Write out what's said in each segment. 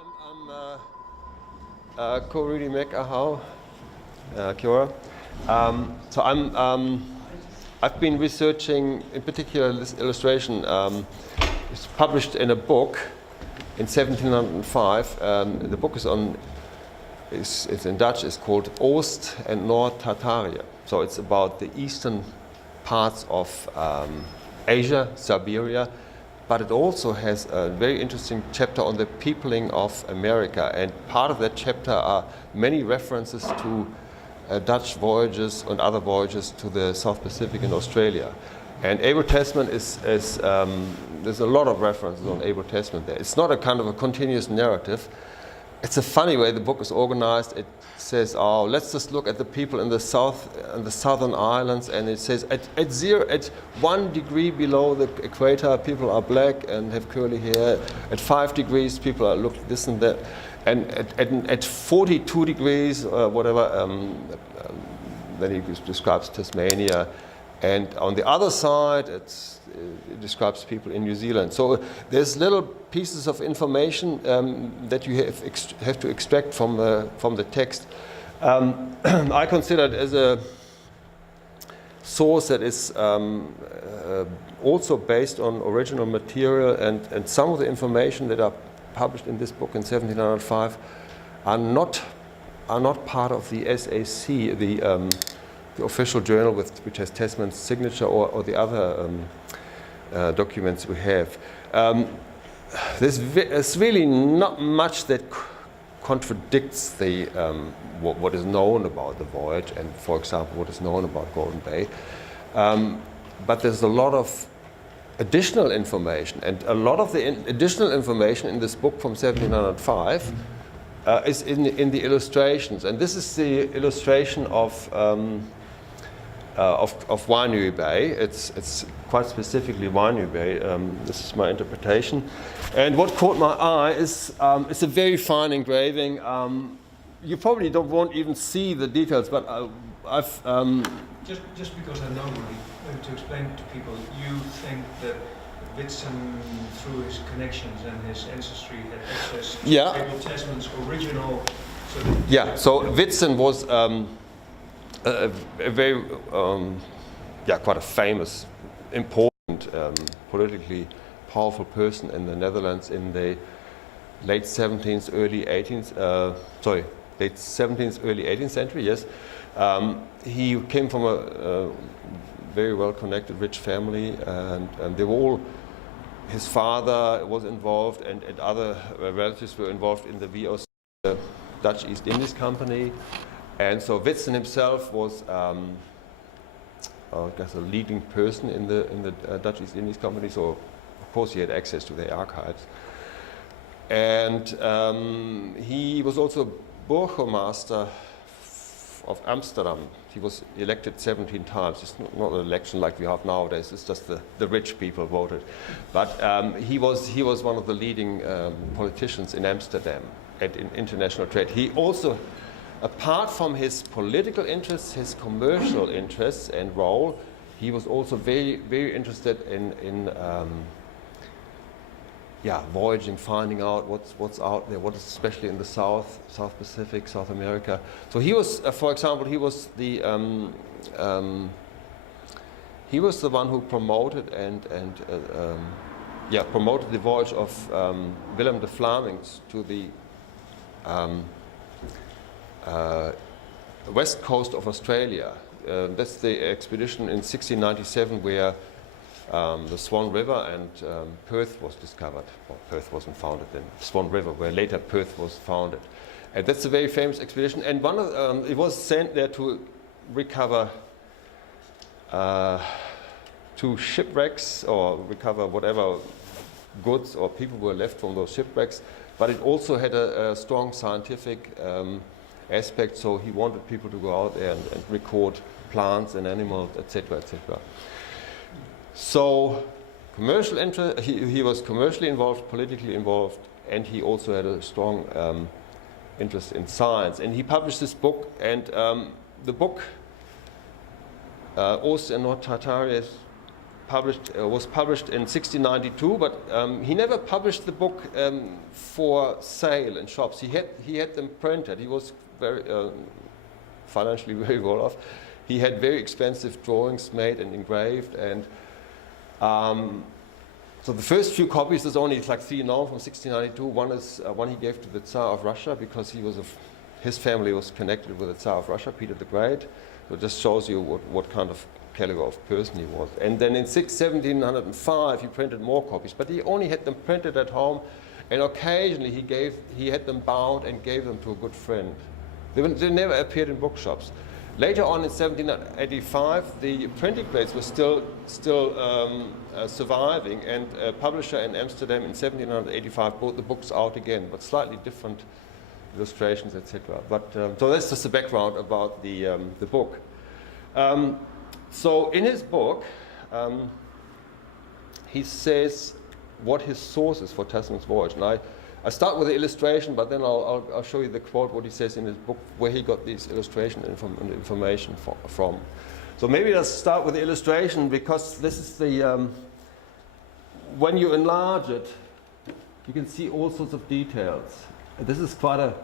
I'm Ko Rudy Mek Ahau, Kia ora. I've been researching, in particular, this illustration. It's published in a book in 1705. The book is in Dutch. It's called Oost- en Noord-Tartarië. So it's about the eastern parts of Asia, Siberia. But it also has a very interesting chapter on the peopling of America. And part of that chapter are many references to Dutch voyages and other voyages to the South Pacific and Australia. And Abel Tasman there's a lot of references on Abel Tasman there. It's not a kind of a continuous narrative. It's a funny way the book is organized. It says, oh, let's just look at the people in the south and the southern islands, and it says at 1 degree below the equator, people are black and have curly hair. At 5 degrees, people look this and that, and at 42 degrees, then he describes Tasmania, and on the other side, it describes people in New Zealand. So there's little pieces of information that you have to extract from the text. I consider it as a source that is also based on original material, and some of the information that are published in this book in 1705 are not part of the SAC, the official journal which has Tasman's signature, or the other documents we have. There's really not much that contradicts what is known about the voyage, and, for example, what is known about Golden Bay. But there's a lot of additional information, and a lot of the additional information in this book from 1705 is in the illustrations. And this is the illustration of Waianui Bay. It's quite specifically Waianui Bay. This is my interpretation. And what caught my eye is it's a very fine engraving. You probably won't even see the details, but I've just because I know Rudy, to explain to people, you think that Vitsin, through his connections and his ancestry, had access to Abel Tasman's original. So Vitsin was a very, quite a famous, important, politically powerful person in the Netherlands in the late 17th, early 18th, late 17th, early 18th century, yes. He came from a very well-connected, rich family, and they were all, his father was involved, and other relatives were involved in the VOC, the Dutch East Indies Company. And so Vitsin himself was, I guess, a leading person in the Dutch East Indies Company. So, of course, he had access to their archives. And he was also burgomaster of Amsterdam. He was elected 17 times. It's not an election like we have nowadays. It's just the rich people voted. But he was one of the leading politicians in Amsterdam in international trade. He also, apart from his political interests, his commercial interests and role, he was also very, very interested in voyaging, finding out what's out there, what is especially in the South Pacific, South America. So he was, for example, he was the one who promoted promoted the voyage of Willem de Vlamingh to the west coast of Australia. That's the expedition in 1697 where the Swan River and Perth was discovered. Well, Perth wasn't founded then. Swan River, where later Perth was founded. And that's a very famous expedition. And it was sent there to recover 2 shipwrecks, or recover whatever goods or people were left from those shipwrecks. But it also had a strong scientific aspect, so he wanted people to go out there and record plants and animals, etc., etc. So, commercial interest. He was commercially involved, politically involved, and he also had a strong interest in science. And he published this book, and the book Oost- en Noord-Tartarië was published in 1692, but he never published the book for sale in shops. He had them printed. He was very financially very well off. He had very expensive drawings made and engraved, and so the first few copies, there's only like 3 now from 1692. One is one he gave to the Tsar of Russia because his family was connected with the Tsar of Russia, Peter the Great. So it just shows you what kind of calligraph person he was. And then in 1705 he printed more copies, but he only had them printed at home, and occasionally he had them bound and gave them to a good friend. They never appeared in bookshops. Later on in 1785, the printing plates were still surviving, and a publisher in Amsterdam in 1785 brought the books out again, but slightly different illustrations, etc. But so that's just the background about the book. So in his book, he says what his source is for Tasman's voyage, and I start with the illustration, but then I'll show you the quote, what he says in his book, where he got these illustration information from. So maybe let's start with the illustration, because this is the, when you enlarge it, you can see all sorts of details. This is quite a,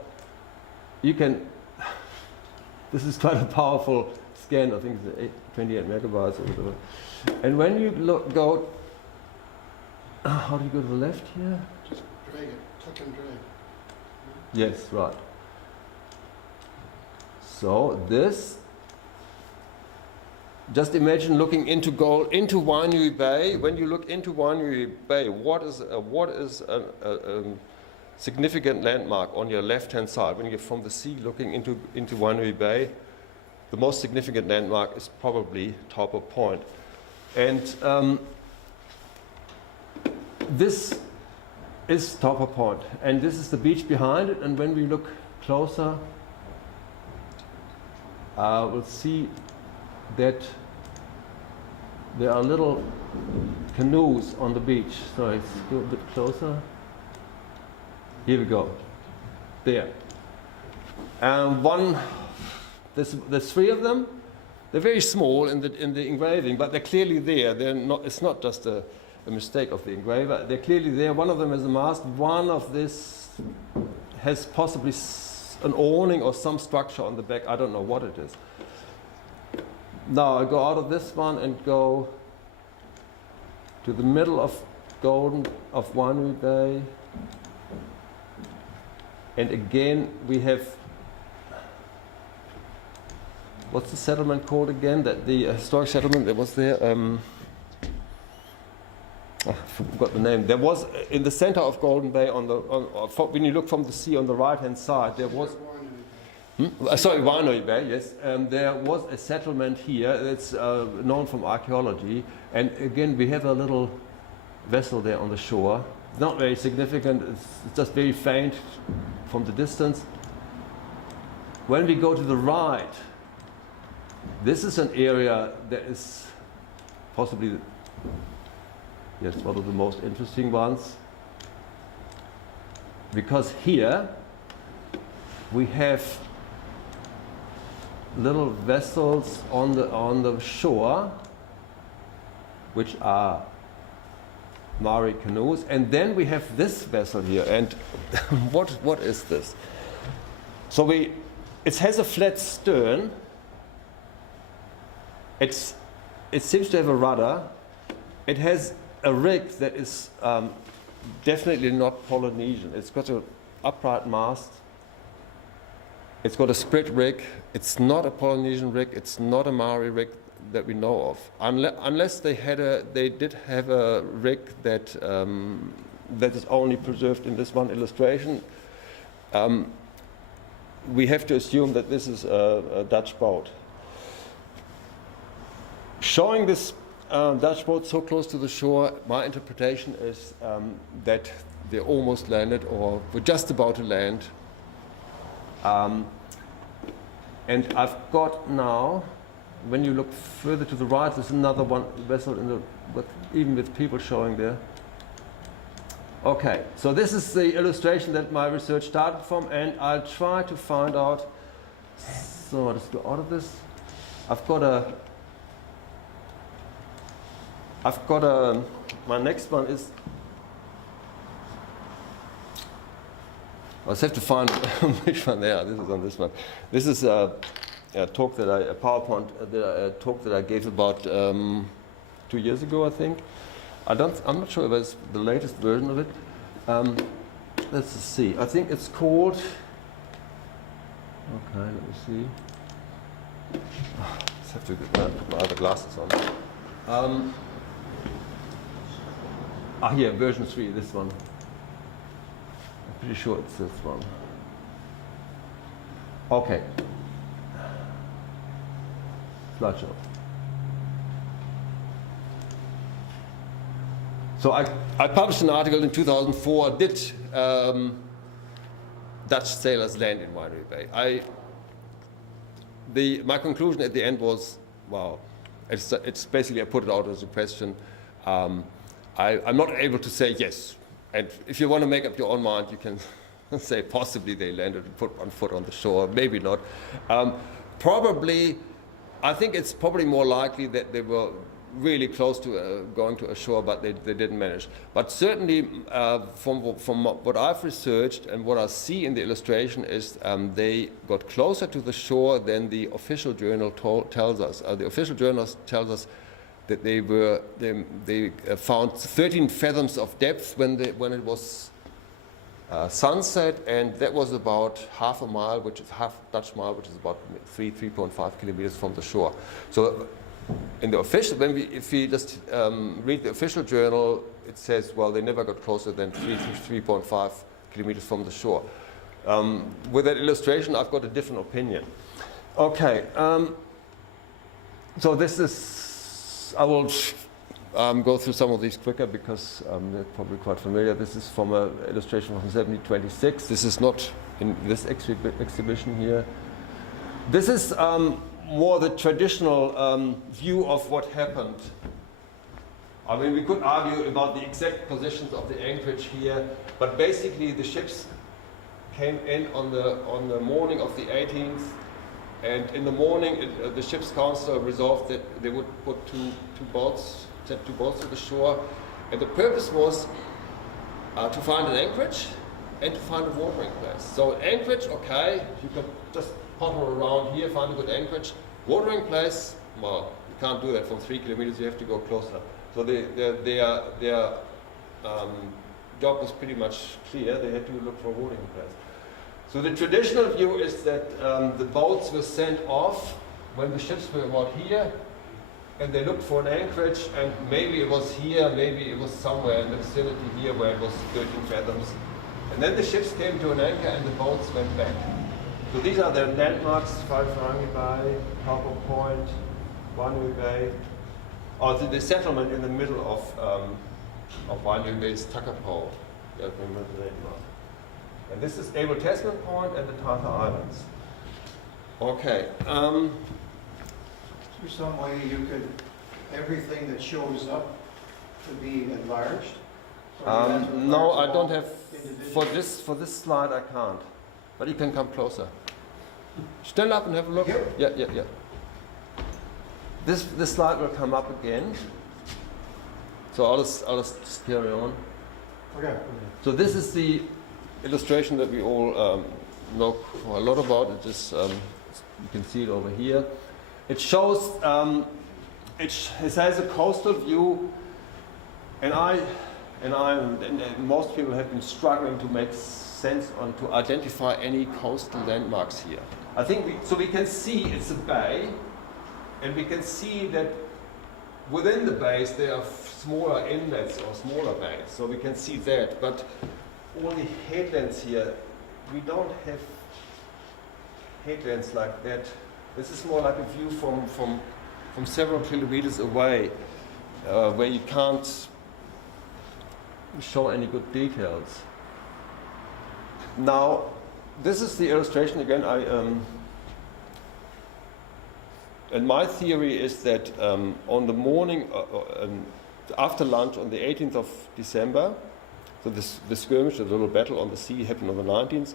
this is quite a powerful scan. I think it's 28 megabytes or whatever. And when you go, how do you go to the left here? Just drag it, click and drag. Yes, right. So this, just imagine looking into gold, into Winery Bay. When you look into Winery Bay, what is a significant landmark on your left-hand side? When you're from the sea looking into Winery Bay, the most significant landmark is probably Taupo Point. And this is Taupo Point, and this is the beach behind it. And when we look closer, we'll see that there are little canoes on the beach. So let's go a bit closer. Here we go. There. There's 3 of them. They're very small in the engraving, but they're clearly there. They're not. It's not just a mistake of the engraver. They're clearly there. One of them is a mast. One of this has possibly an awning or some structure on the back. I don't know what it is. Now I go out of this one and go to the middle of Winery Bay. And again we have, what's the settlement called again? That the historic settlement that was there. I forgot the name. There was in the center of Golden Bay when you look from the sea on the right hand side, there was. Winery Bay, yes. There was a settlement here that's known from archaeology, and again we have a little vessel there on the shore. It's not very significant. It's just very faint from the distance. When we go to the right, this is an area that is possibly, yes, one of the most interesting ones, because here we have little vessels on the shore, which are Maori canoes, and then we have this vessel here. And what is this? So it has a flat stern. It seems to have a rudder. It has a rig that is definitely not Polynesian. It's got an upright mast. It's got a split rig. It's not a Polynesian rig. It's not a Maori rig that we know of, unless they did have a rig that is only preserved in this one illustration. We have to assume that this is a Dutch boat. Showing this Dutch boat so close to the shore, my interpretation is that they almost landed or were just about to land. And I've got now, when you look further to the right, there's another one vessel even with people showing there. Okay, so this is the illustration that my research started from, and I'll try to find out. So let's go out of this. I've got I've got a, my next one is, I just have to find which one there. This is on this one. This is a talk that a PowerPoint talk that I gave about 2 years ago, I think. I'm not sure if it's the latest version of it. Let's see. I think it's called. Okay, let me see. Just have to put my other glasses on. Here, version 3. This one. I'm pretty sure it's this one. Okay. Slideshow. So I published an article in 2004. Did Dutch sailors land in Winery Bay? My conclusion at the end was, wow. It's basically, I put it out as a question. I'm not able to say yes. And if you want to make up your own mind, you can say possibly they landed and put one foot on the shore, maybe not. Probably, I think it's probably more likely that they were really close to going to a shore, but they didn't manage. But certainly, from what I've researched and what I see in the illustration is they got closer to the shore than the official journal tells us. The official journal tells us that they found 13 fathoms of depth when it was sunset, and that was about half a mile, which is half Dutch mile, which is about 3.5 kilometers from the shore. So in the official, if we just read the official journal, it says, well, they never got closer than 3.5 kilometers from the shore. With that illustration, I've got a different opinion. Okay, so this is, I will go through some of these quicker because they're probably quite familiar. This is from an illustration from 1726. This is not in this exhibition here. This is more the traditional view of what happened. I mean, we could argue about the exact positions of the anchorage here, but basically the ships came in on the morning of the 18th, and in the morning the ship's council resolved that they would put two boats to the shore, and the purpose was to find an anchorage and to find a watering place. So anchorage, okay, you can just potter around here, find a good anchorage. Watering place, well, you can't do that from 3 kilometers, you have to go closer. So their job was pretty much clear. They had to look for a watering place. So the traditional view is that the boats were sent off when the ships were about here, and they looked for an anchorage, and maybe it was here, maybe it was somewhere in the vicinity here where it was 13 fathoms. And then the ships came to an anchor and the boats went back. So these are the landmarks: Winery Bay, Harbour Point, Winery Bay. Oh, the settlement in the middle of Winery Bay is Takapo. That's the landmark. And this is Abel Tasman Point and the Tartar Islands. Okay. Is there some way you could, everything that shows up could be enlarged? No, I don't have, for this slide I can't. But you can come closer. Stand up and have a look. Yep. Yeah. This slide will come up again. So I'll just carry on. Okay. So this is the illustration that we all know a lot about. It is, you can see it over here. It shows, it has a coastal view, and most people have been struggling to make sense on to identify any coastal landmarks here. I think we can see it's a bay, and we can see that within the bays there are smaller inlets or smaller bays, so we can see that. But all the headlands here, we don't have headlands like that. This is more like a view from several kilometers away, where you can't show any good details. Now, this is the illustration again. And my theory is that on the morning after lunch on the 18th of December, so the skirmish, the little battle on the sea, happened on the 19th.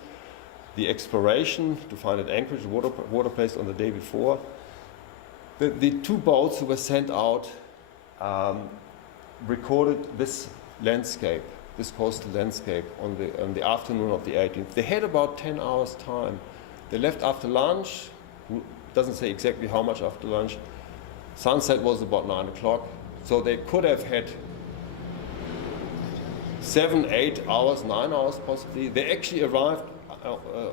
The exploration to find an anchorage, water place on the day before. The two boats who were sent out recorded this landscape, this coastal landscape on the afternoon of the 18th. They had about 10 hours time. They left after lunch, doesn't say exactly how much after lunch. Sunset was about 9 o'clock, so they could have had 7, 8 hours, 9 hours possibly. They actually arrived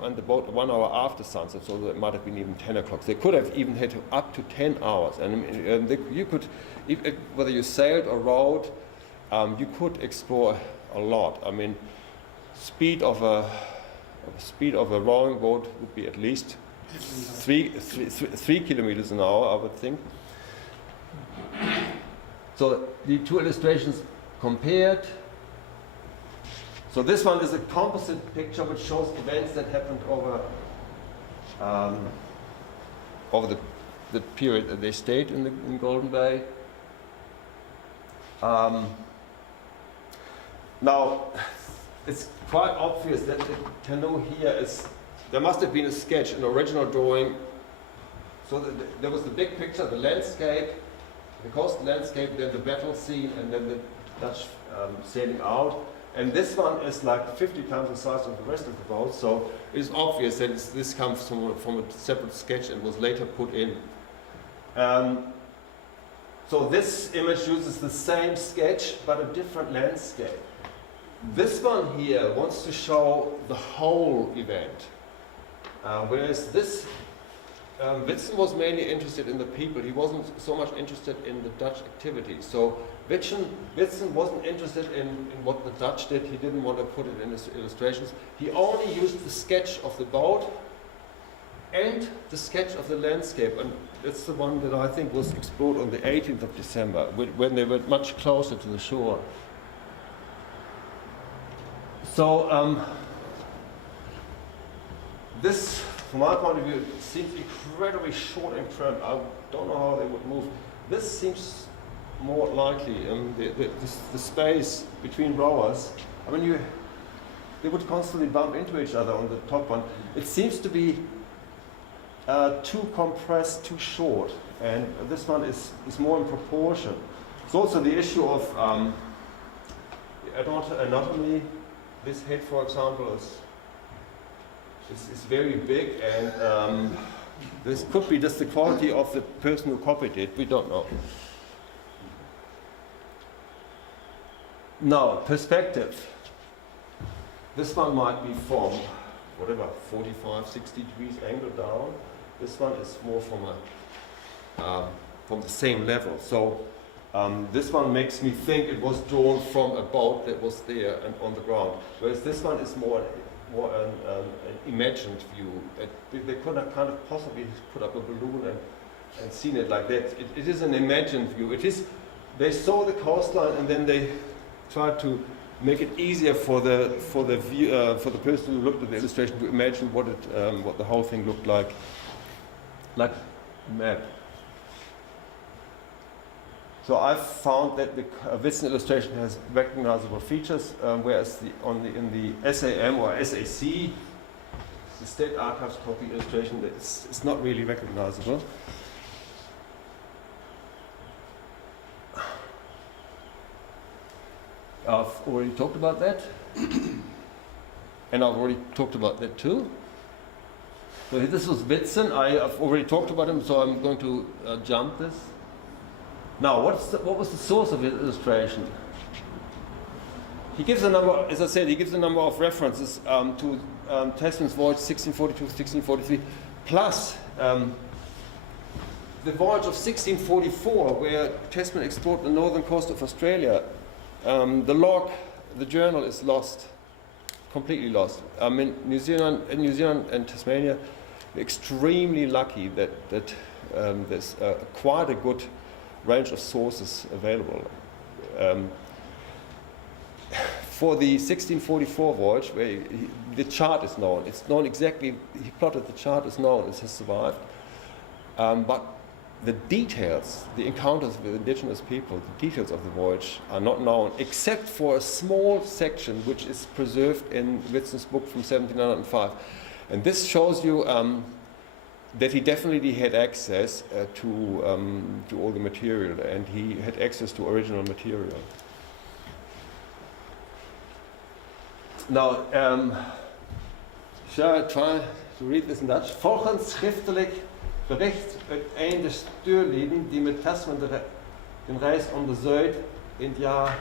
on the boat 1 hour after sunset, so it might have been even 10 o'clock. They could have even had up to 10 hours. And you could, whether you sailed or rowed, you could explore a lot. I mean, speed of a rowing boat would be at least 3 kilometers an hour, I would think. So the two illustrations compared. So this one is a composite picture which shows events that happened over the period that they stayed in Golden Bay. Now, it's quite obvious that the canoe here is, there must have been a sketch, an original drawing. So there was the big picture, the landscape, the coastal landscape, then the battle scene, and then the Dutch sailing out. And this one is like 50 times the size of the rest of the boat, so it's obvious that this comes from a separate sketch and was later put in. So this image uses the same sketch, but a different landscape. This one here wants to show the whole event, whereas this Vitsin was mainly interested in the people. He wasn't so much interested in the Dutch activity. So Vitsin wasn't interested in what the Dutch did. He didn't want to put it in his illustrations. He only used the sketch of the boat and the sketch of the landscape. And that's the one that I think was explored on the 18th of December, when they were much closer to the shore. So this, from my point of view, seems incredibly short in print. I don't know how they would move. This seems more likely. The space between rowers, I mean, they would constantly bump into each other on the top one. It seems to be too compressed, too short, and this one is more in proportion. It's also the issue of anatomy. This head, for example, is very big, and this could be just the quality of the person who copied it. We don't know. Now, perspective. This one might be from, whatever, 45, 60 degrees angle down. This one is more from the same level. So this one makes me think it was drawn from a boat that was there and on the ground, whereas this one is more an imagined view. They could have kind of possibly put up a balloon and seen it like that. It is an imagined view. It is. They saw the coastline and then they tried to make it easier for the person who looked at the illustration to imagine what the whole thing looked like a map. So I've found that the Vitsin illustration has recognizable features, whereas in the SAM or SAC, the State Archives copy illustration, it's not really recognizable. I've already talked about that, and I've already talked about that too. So this was Vitsin. I've already talked about him, so I'm going to jump this. Now, what was the source of his illustration? He gives a number, as I said, he gives a number of references to Tasman's voyage 1642, 1643, plus the voyage of 1644, where Tasman explored the northern coast of Australia. The journal is lost, completely lost. I mean, New Zealand and Tasmania, extremely lucky that there's quite a good range of sources available. For the 1644 voyage, where the chart is known, it's known exactly, he plotted the chart is known, it has survived. But the details, the encounters with indigenous people, the details of the voyage are not known, except for a small section which is preserved in Vitsin's book from 1705. And this shows you that he definitely had access to all the material, and he had access to original material. Now, shall I try to read this in Dutch? Volgens schriftelijk bericht uit een de stuurlieden die met Tasman de reis om de Zuid in het jaar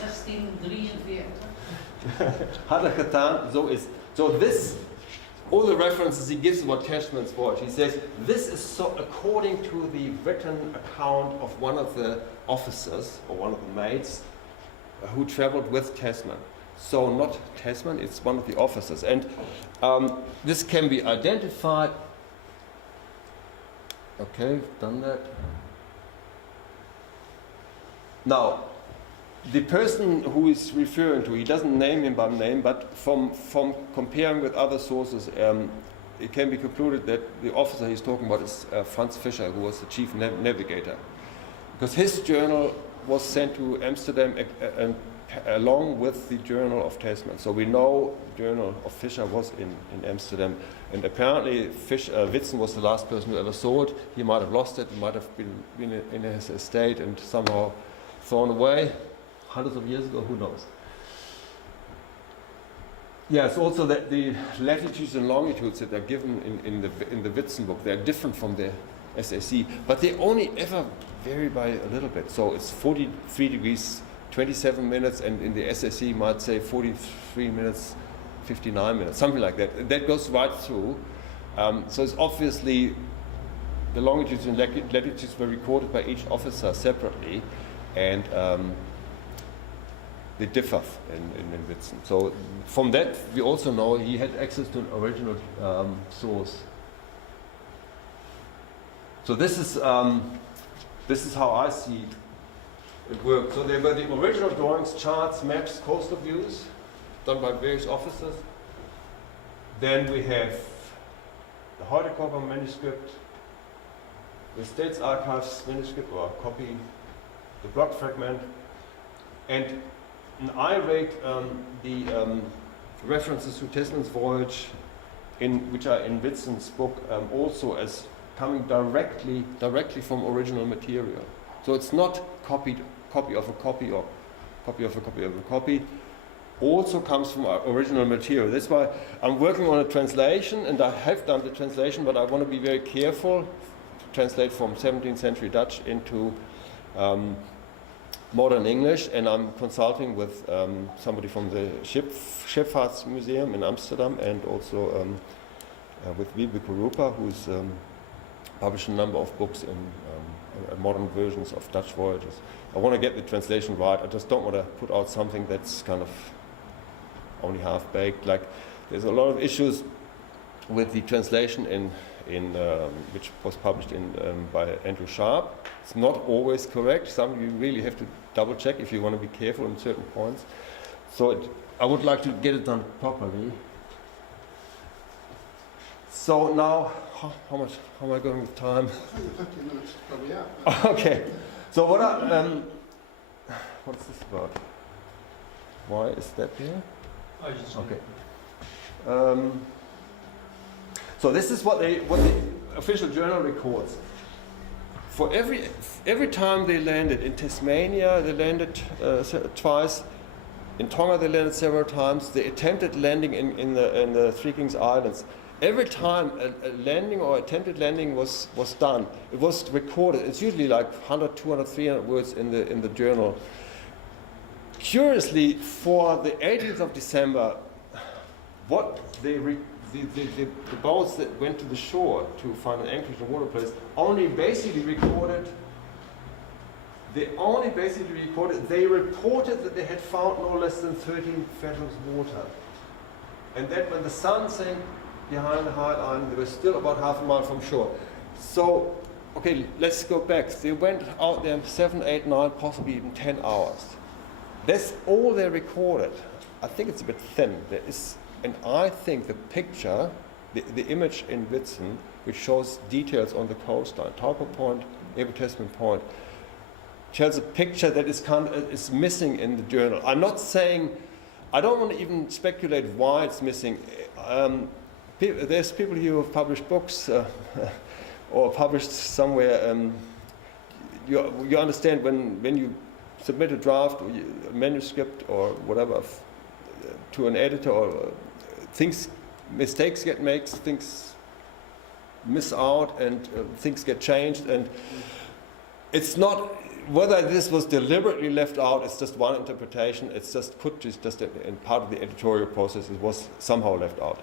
1643 hadden gedaan, zo is. So this, all the references he gives about Tasman's voyage, he says, this is so according to the written account of one of the officers, or one of the mates, who traveled with Tasman. So not Tasman, it's one of the officers. And this can be identified. Okay, done that. Now, the person who is referring to, he doesn't name him by name, but from comparing with other sources, it can be concluded that the officer he's talking about is Franz Fischer, who was the chief navigator. Because his journal was sent to Amsterdam along with the journal of Tasman. So we know the journal of Fischer was in Amsterdam. And apparently Vitsin was the last person who ever saw it. He might have lost it, it might have been in his estate and somehow thrown away. Hundreds of years ago, who knows? Yes, also that the latitudes and longitudes that are given in the Vitsin book, they're different from the SAC, but they only ever vary by a little bit. So it's 43 degrees, 27 minutes, and in the SAC you might say 43 minutes, 59 minutes, something like that. That goes right through. So it's obviously the longitudes and latitudes were recorded by each officer separately, and they differ in Vitsin. So from that we also know he had access to an original source. So this is how I see it work. So there were the original drawings, charts, maps, coastal views done by various officers. Then we have the Heutekopper manuscript, the States Archives manuscript or copy, the block fragment, and I rate the references to Tasman's voyage, which are in Vitsin's book, also as coming directly from original material. So it's not copy of a copy or copy of a copy of a copy. Also comes from our original material. That's why I'm working on a translation, and I have done the translation, but I want to be very careful to translate from 17th century Dutch into modern English, and I'm consulting with somebody from the Scheepvaartmuseum in Amsterdam, and also with Wiebeke Rupa, who's published a number of books in modern versions of Dutch voyages. I want to get the translation right. I just don't want to put out something that's kind of only half-baked. Like, there's a lot of issues with the translation which was published by Andrew Sharp. It's not always correct. Some you really have to double check if you want to be careful in certain points. So I would like to get it done properly. So now, how am I going with time? 15 minutes, probably, yeah. Okay. So what's this about? Why is that here? Oh, you just Okay. So this is what the official journal records. For every time they landed in Tasmania, they landed twice. In Tonga, they landed several times. They attempted landing in the Three Kings Islands. Every time a landing or attempted landing was done, it was recorded. It's usually like 100, 200, 300 words in the journal. Curiously, for the 18th of December, what the boats that went to the shore to find an anchorage and water place only basically recorded. They reported that they had found no less than 13 fathoms water, and that when the sun sank behind the high line, they were still about half a mile from shore. So, okay, let's go back. They went out there 7, 8, 9, possibly even 10 hours. That's all they recorded. I think it's a bit thin. And I think the picture, the image in Vitsin, which shows details on the coastline, Taupo Point, Abel Tasman Point, tells a picture that is missing in the journal. I'm not saying, I don't want to even speculate why it's missing. there's people here who have published books or published somewhere. You understand when you submit a draft or a manuscript or whatever to an editor, or mistakes get made, things miss out, and things get changed, and it's not whether this was deliberately left out. It's just one interpretation. It's just in part of the editorial process. It was somehow left out.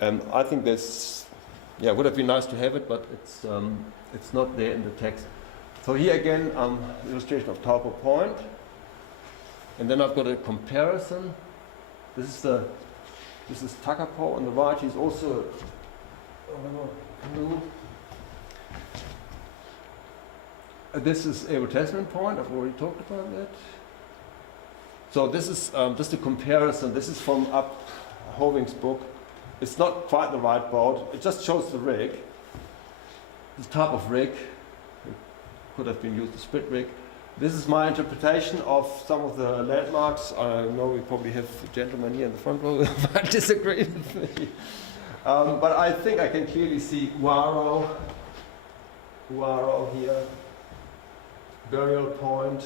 I think this, would have been nice to have it, but it's not there in the text. So here again, illustration of Taupo Point, and then I've got a comparison. This is Takapo on the right. He's also canoe. This is Abel Tasman Point. I've already talked about that. So this is just a comparison. This is from Hoving's book. It's not quite the right boat. It just shows the rig, the type of rig. It could have been used a split rig. This is my interpretation of some of the landmarks. I know we probably have a gentleman here in the front row who might disagree with me. But I think I can clearly see Guaro here, Burial Point.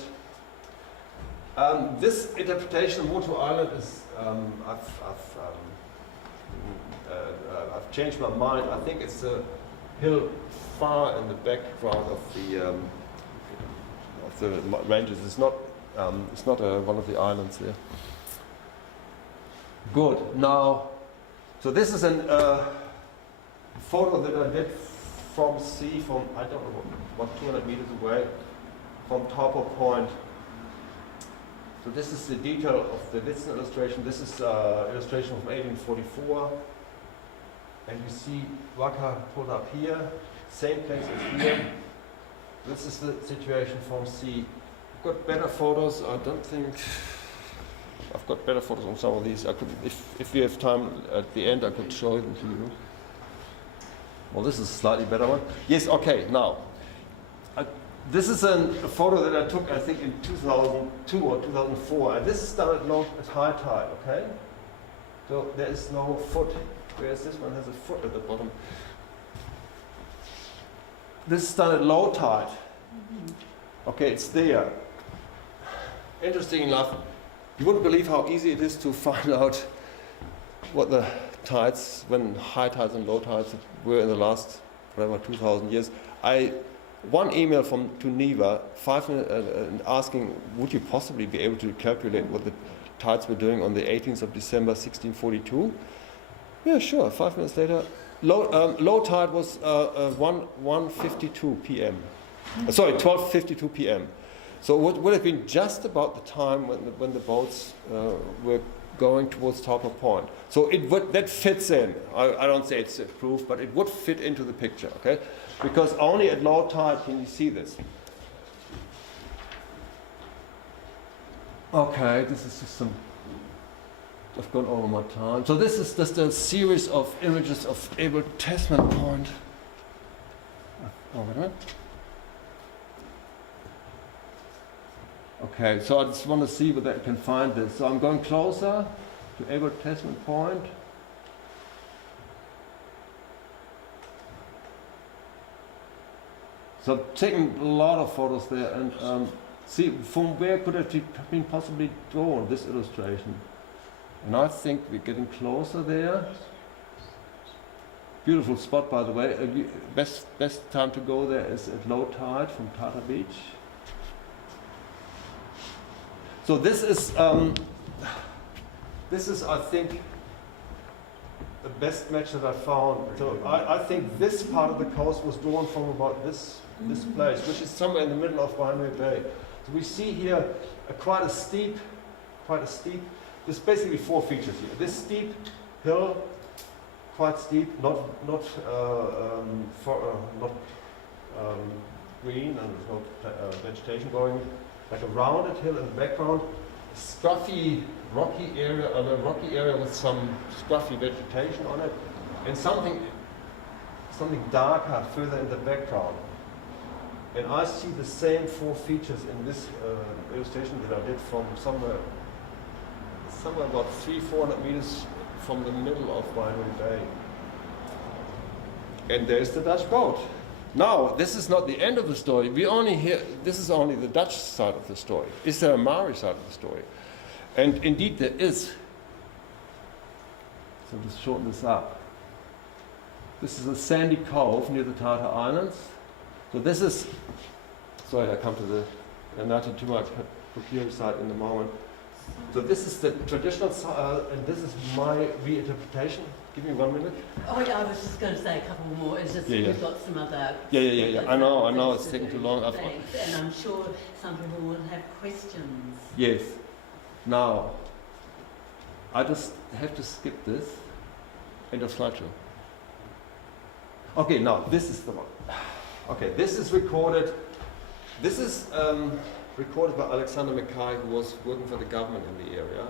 This interpretation of Motu Island is, I've changed my mind. I think it's a hill far in the background of the ranges. It's not one of the islands there. Good. Now, so this is a photo that I did from sea, from I don't know what 200 meters away, from Taupo Point. So this is the detail of the Vitsin illustration. This is illustration from 1844. And you see Waka pulled up here, same place as here. This is the situation from sea. I've got better photos. I don't think I've got better photos on some of these. I could, if we have time at the end, I could show them to you. Well, this is a slightly better one. Yes, okay, now. This is a photo that I took, I think, in 2002 or 2004. And this is done at high tide, okay? So there is no foot, whereas this one has a foot at the bottom. This is done at low tide. Okay, it's there. Interesting enough, you wouldn't believe how easy it is to find out what the tides, when high tides and low tides were in the last, 2,000 years. One email to Neva, 5 minutes, asking, would you possibly be able to calculate what the tides were doing on the 18th of December, 1642? Yeah, sure. 5 minutes later, low tide was 1:52 p.m. Sorry, 12:52 p.m. So it would have been just about the time when the boats were going towards Taupo Point. So that fits in. I don't say it's a proof, but it would fit into the picture, okay? Because only at low tide can you see this. Okay, this is just some. I've gone over my time. So this is just a series of images of Abel Tasman Point. Oh, wait a minute. Okay, so I just want to see whether I can find this. So I'm going closer to Abel Tasman Point. So I've taken a lot of photos there and see from where could it have been possibly drawn, this illustration. And I think we're getting closer there. Beautiful spot, by the way. Best time to go there is at low tide from Tata Beach. So this is, I think, the best match that I found. So I think this part of the coast was drawn from about this place, which is somewhere in the middle of Waimea Bay. So we see here quite a steep. There's basically 4 features here. This steep hill, quite steep, not green, and there's no vegetation going. Like a rounded hill in the background, a scruffy rocky area with some scruffy vegetation on it, and something darker further in the background. And I see the same 4 features in this illustration that I did from somewhere about 300-400 meters from the middle of Waimea Bay. And there's the Dutch boat. Now, this is not the end of the story. This is only the Dutch side of the story. Is there a Maori side of the story? And indeed there is. So just shorten this up. This is a sandy cove near the Tata Islands. So this is, sorry, I come to the Anata Tuma Procure site in a moment. So this is the traditional side, and this is my reinterpretation. Give me 1 minute. Oh yeah, I was just going to say a couple more. It's just we've got some other... Yeah. I know, it's taking too long. Thanks. And I'm sure some people will have questions. Yes. Now, I just have to skip this. End of slideshow. Okay, now this is the one. Okay, this is recorded. This is recorded by Alexander Mackay, who was working for the government in the area.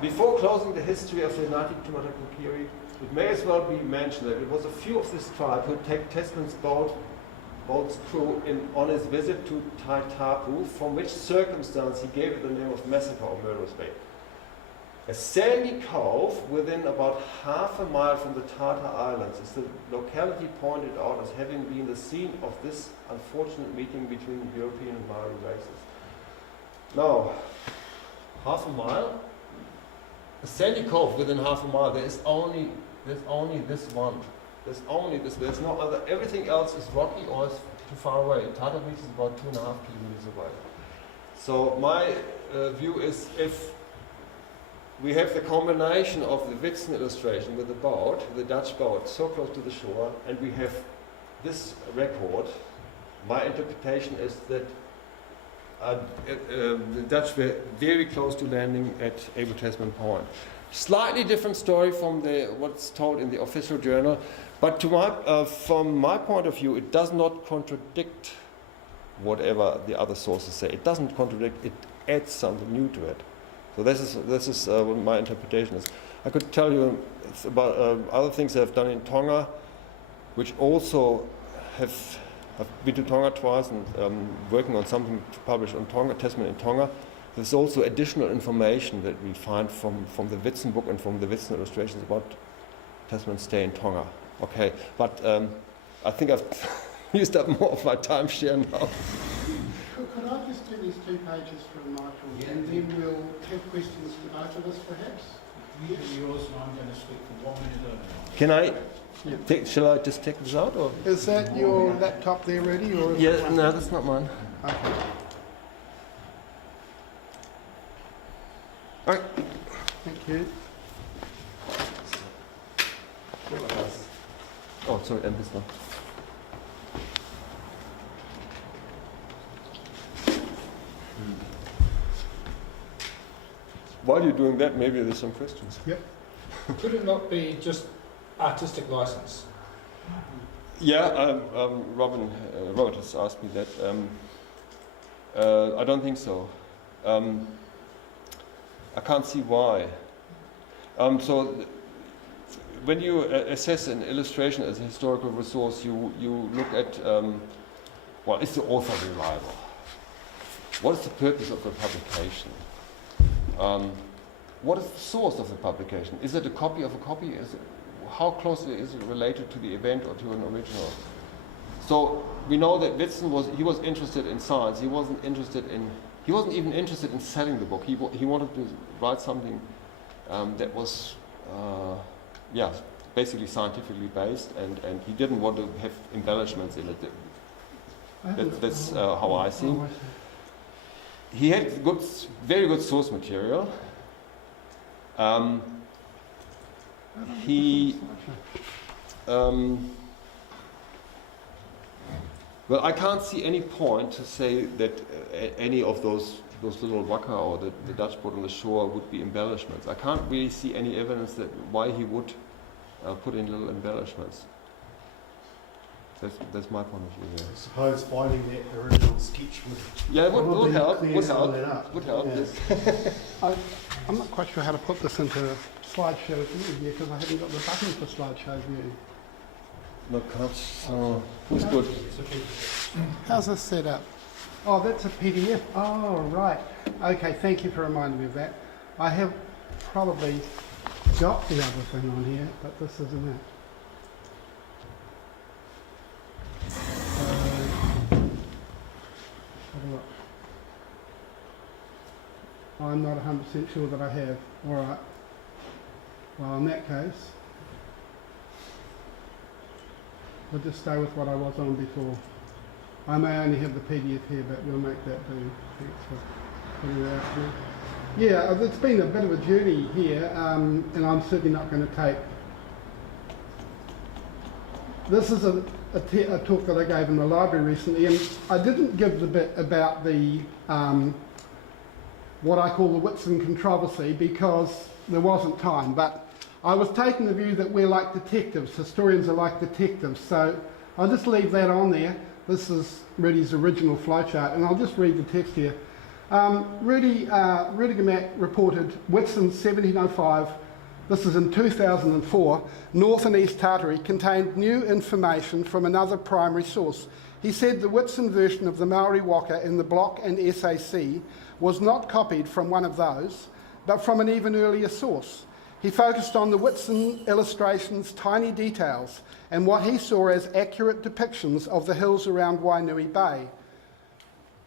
Before closing the history of the Ngāti Tumatakukiri, it may as well be mentioned that it was a few of this tribe who took Tasman's boat's crew on his visit to Taitapu, from which circumstance he gave it the name of Massacre or Murderous Bay. A sandy cove within about half a mile from the Tata Islands is the locality pointed out as having been the scene of this unfortunate meeting between European and Maori races. Now, half a mile? A sandy cove within half a mile, there's only this one. There's only this, there's no other, everything else is rocky or is too far away. Tata Beach is about 2.5 kilometers away. So my view is, if we have the combination of the Vitsin illustration with the boat, the Dutch boat, so close to the shore, and we have this record, my interpretation is that the Dutch were very close to landing at Abel Tasman Point. Slightly different story from what's told in the official journal, but from my point of view, it does not contradict whatever the other sources say. It doesn't contradict, it adds something new to it. So this is what my interpretation is. I could tell you about other things I've done in Tonga, which also I've been to Tonga twice and working on something to publish on Tonga, Tasman in Tonga. There's also additional information that we find from the Vitsin book and from the Vitsin illustrations about Tasman's stay in Tonga. Okay, but I think I've used up more of my time share now. Could I just do these 2 pages from Michael, and then we'll have questions to both of us, perhaps? You do yours, and I'm going to speak for 1 minute only. Can I? Shall I just take this out? Or? Is that your laptop there ready? Or Yeah, no, that's not mine. Okay. All right. Thank you. Oh, sorry, and this one. While you're doing that, maybe there's some questions. Yep. Could it not be just artistic license? Yeah, Robert has asked me that. I don't think so. I can't see why. When you assess an illustration as a historical resource, you look at, well, is the author reliable? What is the purpose of the publication? What is the source of the publication? Is it a copy of a copy? How closely is it related to the event or to an original? So we know that Vitsin was interested in science. He wasn't even interested in selling the book. He wanted to write something that was, basically scientifically based, and he didn't want to have embellishments in it. That's how I see. He had very good source material. Well, I can't see any point to say that any of those little waka or the Dutch boat on the shore would be embellishments. I can't really see any evidence that why he would put in little embellishments. That's my point of view here. I suppose finding that original sketch would would help. clear Would some help. of that up. Would help. Yeah. Yes. I'm not quite sure how to put this into slideshow view here because I haven't got the button for slideshow view. No cuts. So who's good? How's this set up? Oh, that's a PDF. Oh, right. Okay, thank you for reminding me of that. I have probably got the other thing on here, but this isn't it. Have a look. I'm not 100% sure that I have. All right. Well, in that case, we'll just stay with what I was on before. I may only have the PDF here, but we'll make that do. Thanks for putting that out there. Yeah, it's been a bit of a journey here, and I'm certainly not going to take... This is a talk that I gave in the library recently, and I didn't give the bit about the what I call the Woodson controversy because there wasn't time, but I was taking the view that we're like detectives, historians are like detectives, so I'll just leave that on there. This is Rudys' original flowchart, and I'll just read the text here. Rudy Mack reported Woodson 1705, this is in 2004, North and East Tartary contained new information from another primary source. He said the Woodson version of the Maori waka in the block and SAC was not copied from one of those, but from an even earlier source. He focused on the Woodson illustration's tiny details and what he saw as accurate depictions of the hills around Wainui Bay.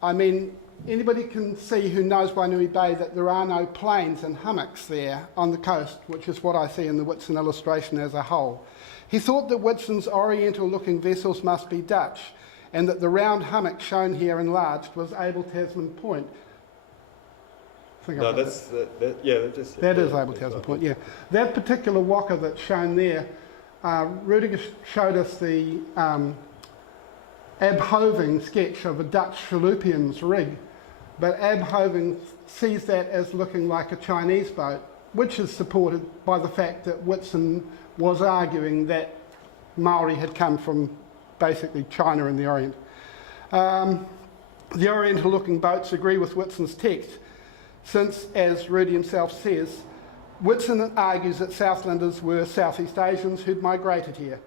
I mean, anybody can see who knows Wainui Bay that there are no plains and hummocks there on the coast, which is what I see in the Woodson illustration as a whole. He thought that Woodson's oriental-looking vessels must be Dutch, and that the round hummock shown here enlarged was Abel Tasman Point. No, that is Abel Tasman Point, yeah. That particular waka that's shown there, Rudys showed us the Abhoving sketch of a Dutch chalupian's rig, but Abhoving sees that as looking like a Chinese boat, which is supported by the fact that Woodson was arguing that Maori had come from basically China in the Orient. The Oriental-looking boats agree with Woodson's text, since, as Rudy himself says, Woodson argues that Southlanders were Southeast Asians who'd migrated here.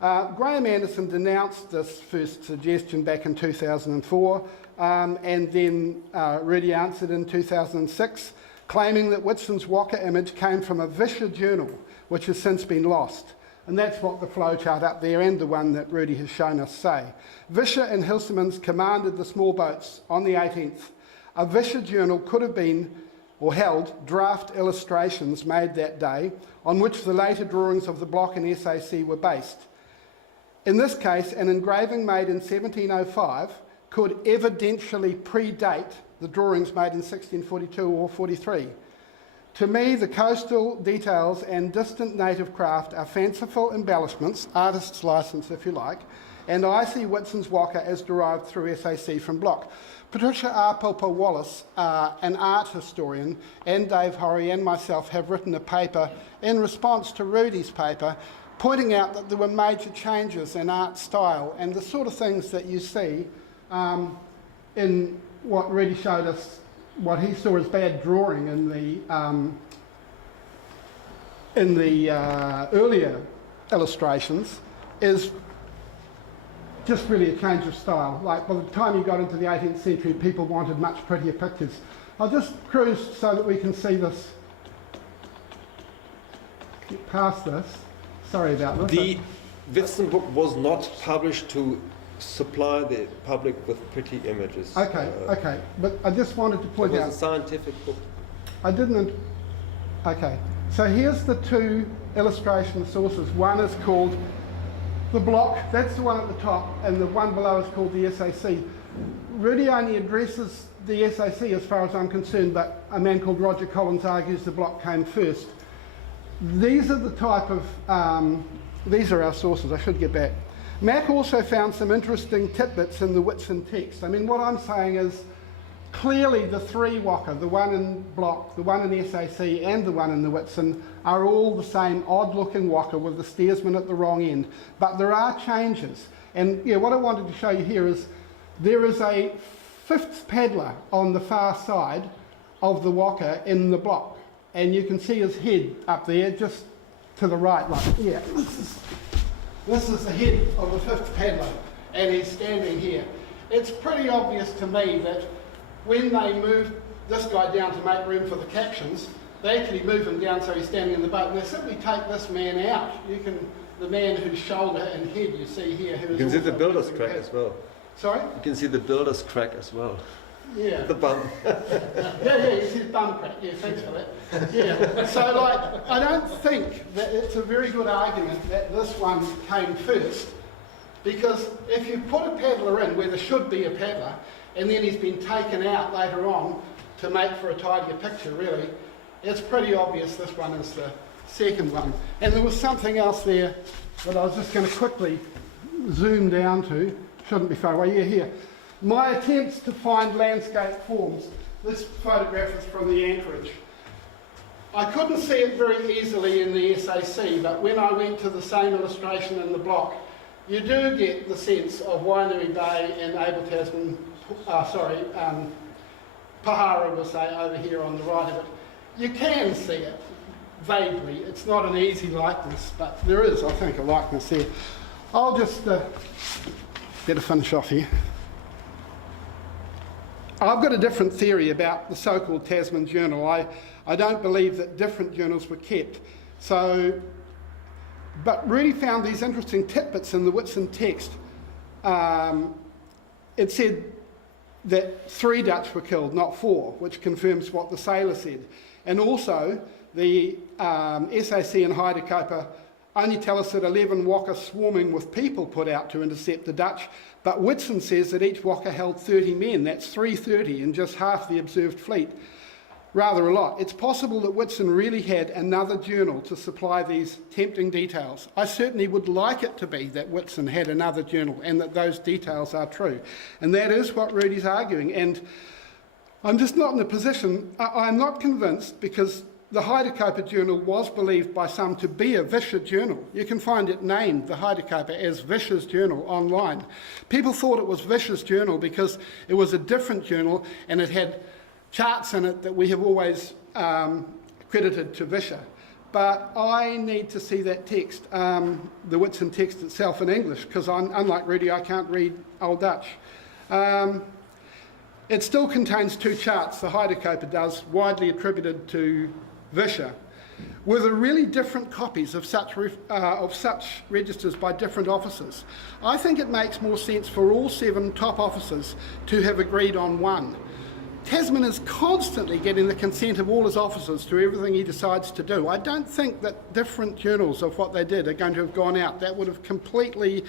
Graham Anderson denounced this first suggestion back in 2004, and then Rudy answered in 2006, claiming that Woodson's waka image came from a Vischer journal, which has since been lost. And that's what the flowchart up there and the one that Rudy has shown us say. Vischer and Hilsemans commanded the small boats on the 18th. A Vischer journal could have been, or held, draft illustrations made that day on which the later drawings of the block and SAC were based. In this case, an engraving made in 1705 could evidentially predate the drawings made in 1642 or 43. To me, the coastal details and distant native craft are fanciful embellishments, artist's license if you like, and I see Woodson's waka as derived through SAC from block. Patricia R. Pilper-Wallace, an art historian, and Dave Horry and myself have written a paper in response to Rudy's paper, pointing out that there were major changes in art style and the sort of things that you see in what Rudy showed us, what he saw as bad drawing in the earlier illustrations is just really a change of style. Like by the time you got into the 18th century, people wanted much prettier pictures. I'll just cruise so that we can see this, get past this. Sorry about this. The Vitsin book was not published to supply the public with pretty images. Okay, okay, but I just wanted to point out. It was a scientific book. I didn't. Okay, so here's the two illustration sources. One is called the block, that's the one at the top, and the one below is called the SAC. Rudy only addresses the SAC as far as I'm concerned, but a man called Roger Collins argues the block came first. These are the type of, these are our sources, I should get back. Mac also found some interesting tidbits in the Whitson text. I mean, what I'm saying is clearly the three waka, the one in block, the one in SAC, and the one in the Whitson, are all the same odd-looking waka with the steersman at the wrong end. But there are changes. And yeah, what I wanted to show you here is there is a fifth paddler on the far side of the waka in the block. And you can see his head up there, just to the right, like, yeah. This is the head of the fifth paddler, and he's standing here. It's pretty obvious to me that when they moved this guy down to make room for the captions, They actually move him down so he's standing in the boat, and they simply take this man out. The man whose shoulder and head you see here. Who You can see the builder's crack as well. Sorry? You can see the builder's crack as well. Yeah. The bum. Yeah, you see the bum crack. Yeah, thanks for that. Yeah. So, like, I don't think that it's a very good argument that this one came first, because if you put a paddler in where there should be a paddler, and then he's been taken out later on to make for a tidier picture, really, it's pretty obvious this one is the second one. And there was something else there that I was just going to quickly zoom down to. Shouldn't be far away. Yeah, here. My attempts to find landscape forms. This photograph is from the anchorage. I couldn't see it very easily in the SAC, but when I went to the same illustration in the block, you do get the sense of Wainui Bay and Abel Tasman, Pahara we'll say over here on the right of it. You can see it vaguely. It's not an easy likeness, but there is, I think, a likeness there. I'll just better finish off here. I've got a different theory about the so-called Tasman Journal. I don't believe that different journals were kept. But Rudy found these interesting tidbits in the Woodson text. It said that 3 Dutch were killed, not 4, which confirms what the sailor said. And also, the SAC and Haidekaupa only tell us that 11 waka swarming with people put out to intercept the Dutch, but Woodson says that each waka held 30 men. That's 330 in just half the observed fleet. Rather a lot. It's possible that Woodson really had another journal to supply these tempting details. I certainly would like it to be that Woodson had another journal and that those details are true. And that is what Rudy's arguing. And I'm just not in a position, I'm not convinced, because the Haidekaupa Journal was believed by some to be a Visha journal. You can find it named, the Haidekaupa, as Visha's Journal online. People thought it was Visha's Journal because it was a different journal and it had charts in it that we have always credited to Visha. But I need to see that text, the Woodson text itself in English, because unlike Rudy, I can't read Old Dutch. It still contains 2 charts, the Haidekaupa does, widely attributed to Visha. Were there really different copies of such registers by different officers? I think it makes more sense for all 7 top officers to have agreed on one. Tasman is constantly getting the consent of all his officers to everything he decides to do. I don't think that different journals of what they did are going to have gone out. That would have completely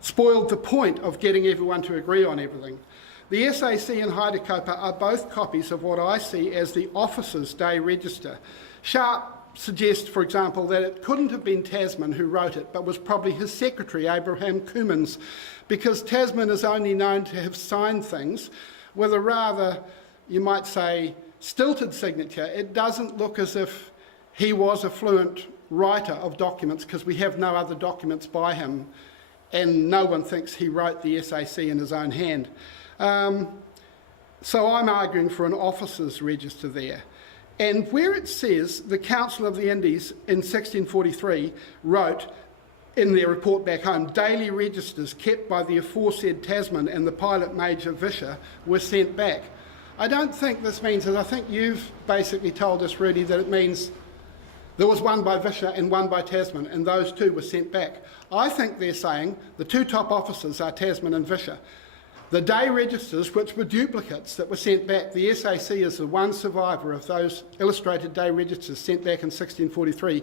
spoiled the point of getting everyone to agree on everything. The SAC and Haidekaupa are both copies of what I see as the Officers' Day Register. Sharp suggests, for example, that it couldn't have been Tasman who wrote it, but was probably his secretary, Abraham Cummins, because Tasman is only known to have signed things with a rather, you might say, stilted signature. It doesn't look as if he was a fluent writer of documents, because we have no other documents by him, and no one thinks he wrote the SAC in his own hand. So I'm arguing for an officer's register there. And where it says the Council of the Indies in 1643 wrote in their report back home, daily registers kept by the aforesaid Tasman and the pilot major Visha were sent back. I don't think this means, as I think you've basically told us, Rudy, that it means there was one by Visha and one by Tasman, and those 2 were sent back. I think they're saying the 2 top officers are Tasman and Visha. The day registers, which were duplicates that were sent back, the SAC is the one survivor of those illustrated day registers sent back in 1643,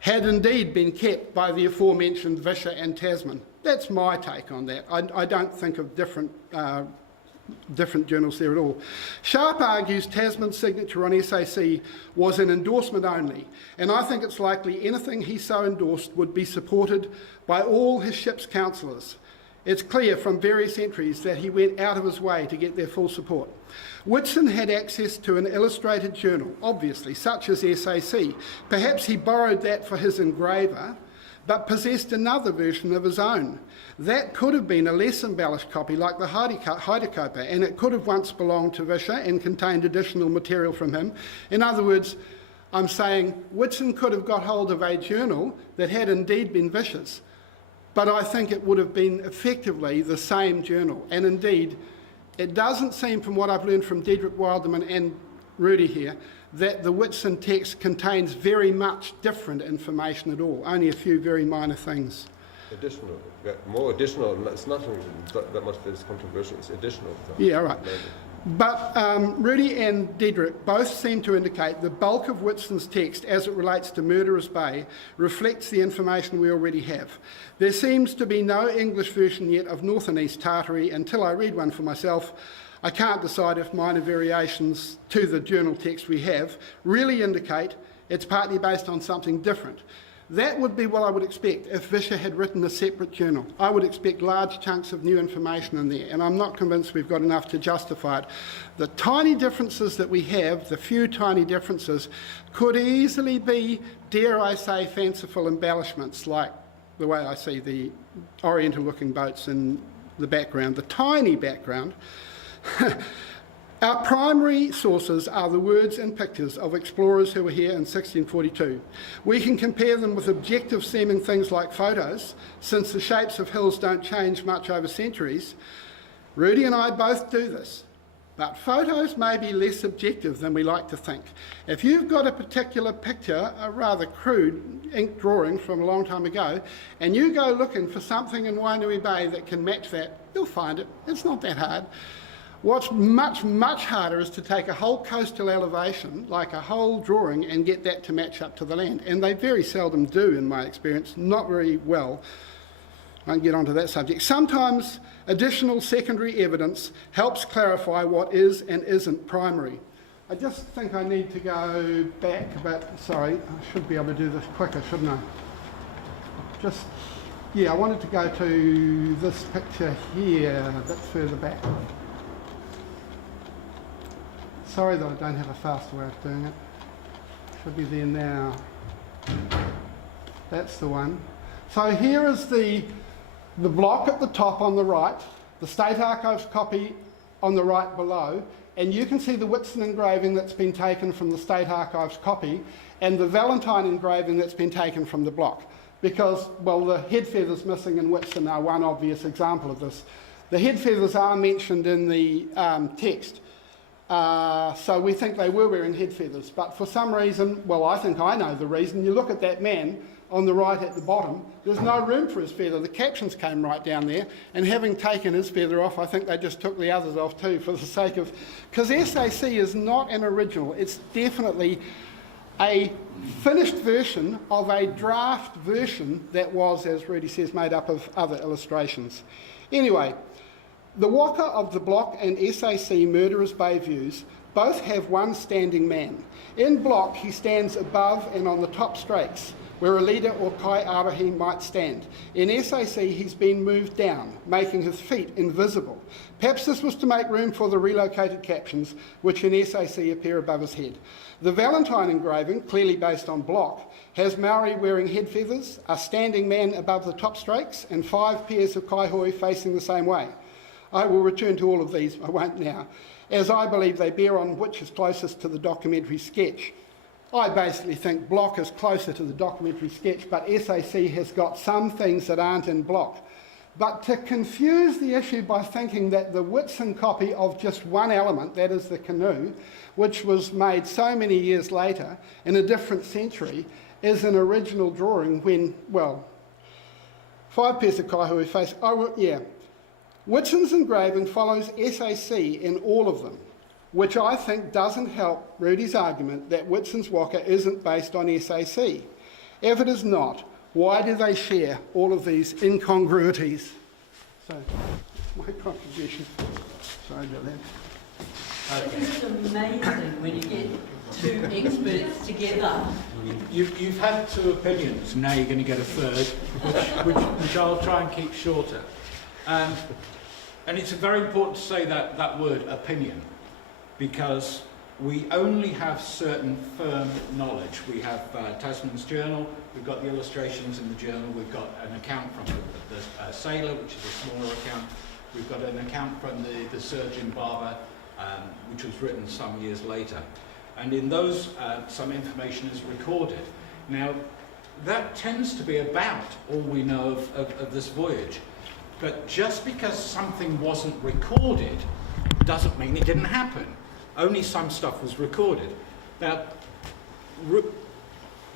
had indeed been kept by the aforementioned Visha and Tasman. That's my take on that. I don't think of different journals there at all. Sharp argues Tasman's signature on SAC was an endorsement only, and I think it's likely anything he so endorsed would be supported by all his ship's councillors. It's clear from various entries that he went out of his way to get their full support. Woodson had access to an illustrated journal, obviously, such as SAC. Perhaps he borrowed that for his engraver, but possessed another version of his own. That could have been a less embellished copy like the Haidekaupa, and it could have once belonged to Visha and contained additional material from him. In other words, I'm saying Woodson could have got hold of a journal that had indeed been Visha's, but I think it would have been effectively the same journal. And indeed, it doesn't seem, from what I've learned from Diedrich Wilderman and Rudy here, that the Woodson text contains very much different information at all, only a few very minor things. Additional, more additional, it's nothing that much that is controversial, it's additional. Yeah, right. But Rudy and Dedrick both seem to indicate the bulk of Woodson's text as it relates to Murderers Bay reflects the information we already have. There seems to be no English version yet of North and East Tartary. Until I read one for myself, I can't decide if minor variations to the journal text we have really indicate it's partly based on something different. That would be what I would expect if Vischer had written a separate journal. I would expect large chunks of new information in there, and I'm not convinced we've got enough to justify it. The tiny differences that we have, the few tiny differences, could easily be, dare I say, fanciful embellishments, like the way I see the oriental-looking boats in the background, the tiny background. Our primary sources are the words and pictures of explorers who were here in 1642. We can compare them with objective seeming things like photos, since the shapes of hills don't change much over centuries. Rudy and I both do this, but photos may be less objective than we like to think. If you've got a particular picture, a rather crude ink drawing from a long time ago, and you go looking for something in Wainui Bay that can match that, you'll find it. It's not that hard. What's much, much harder is to take a whole coastal elevation, like a whole drawing, and get that to match up to the land. And they very seldom do, in my experience, not very well. I won't get onto that subject. Sometimes additional secondary evidence helps clarify what is and isn't primary. I just think I need to go back, but sorry, I should be able to do this quicker, shouldn't I? I wanted to go to this picture here, a bit further back. Sorry that I don't have a faster way of doing it. Should be there now. That's the one. So here is the block at the top on the right, the State Archives copy on the right below, and you can see the Woodson engraving that's been taken from the State Archives copy and the Valentine engraving that's been taken from the block. Because, well, the head feathers missing in Woodson are one obvious example of this. The head feathers are mentioned in the text. So we think they were wearing head feathers, but for some reason, well, I think I know the reason. You look at that man on the right at the bottom, there's no room for his feather. The captions came right down there, and having taken his feather off, I think they just took the others off too for the sake of... Because SAC is not an original, it's definitely a finished version of a draft version that was, as Rudy says, made up of other illustrations. Anyway, the waka of the block and SAC Murderers Bay views both have one standing man. In block, he stands above and on the top strakes, where a leader or kai arahi might stand. In SAC, he's been moved down, making his feet invisible. Perhaps this was to make room for the relocated captions, which in SAC appear above his head. The Valentine engraving, clearly based on block, has Maori wearing head feathers, a standing man above the top strakes, and 5 pairs of kaihoi facing the same way. I will return to all of these, I won't now, as I believe they bear on which is closest to the documentary sketch. I basically think block is closer to the documentary sketch, but SAC has got some things that aren't in block. But to confuse the issue by thinking that the Woodson copy of just one element, that is the canoe, which was made so many years later in a different century, is an original drawing when, well, 5 pairs of kaihoi face, Woodson's engraving follows SAC in all of them, which I think doesn't help Rudy's argument that Woodson's waka isn't based on SAC. If it is not, why do they share all of these incongruities? So, my contribution. Sorry about that. Isn't it amazing when you get two experts together? You've had 2 opinions, now you're going to get a third, which I'll try and keep shorter. And it's very important to say that word, opinion, because we only have certain firm knowledge. We have Tasman's journal, we've got the illustrations in the journal, we've got an account from the sailor, which is a smaller account, we've got an account from the surgeon barber, which was written some years later. And in those, some information is recorded. Now, that tends to be about all we know of this voyage. But just because something wasn't recorded doesn't mean it didn't happen. Only some stuff was recorded. Now,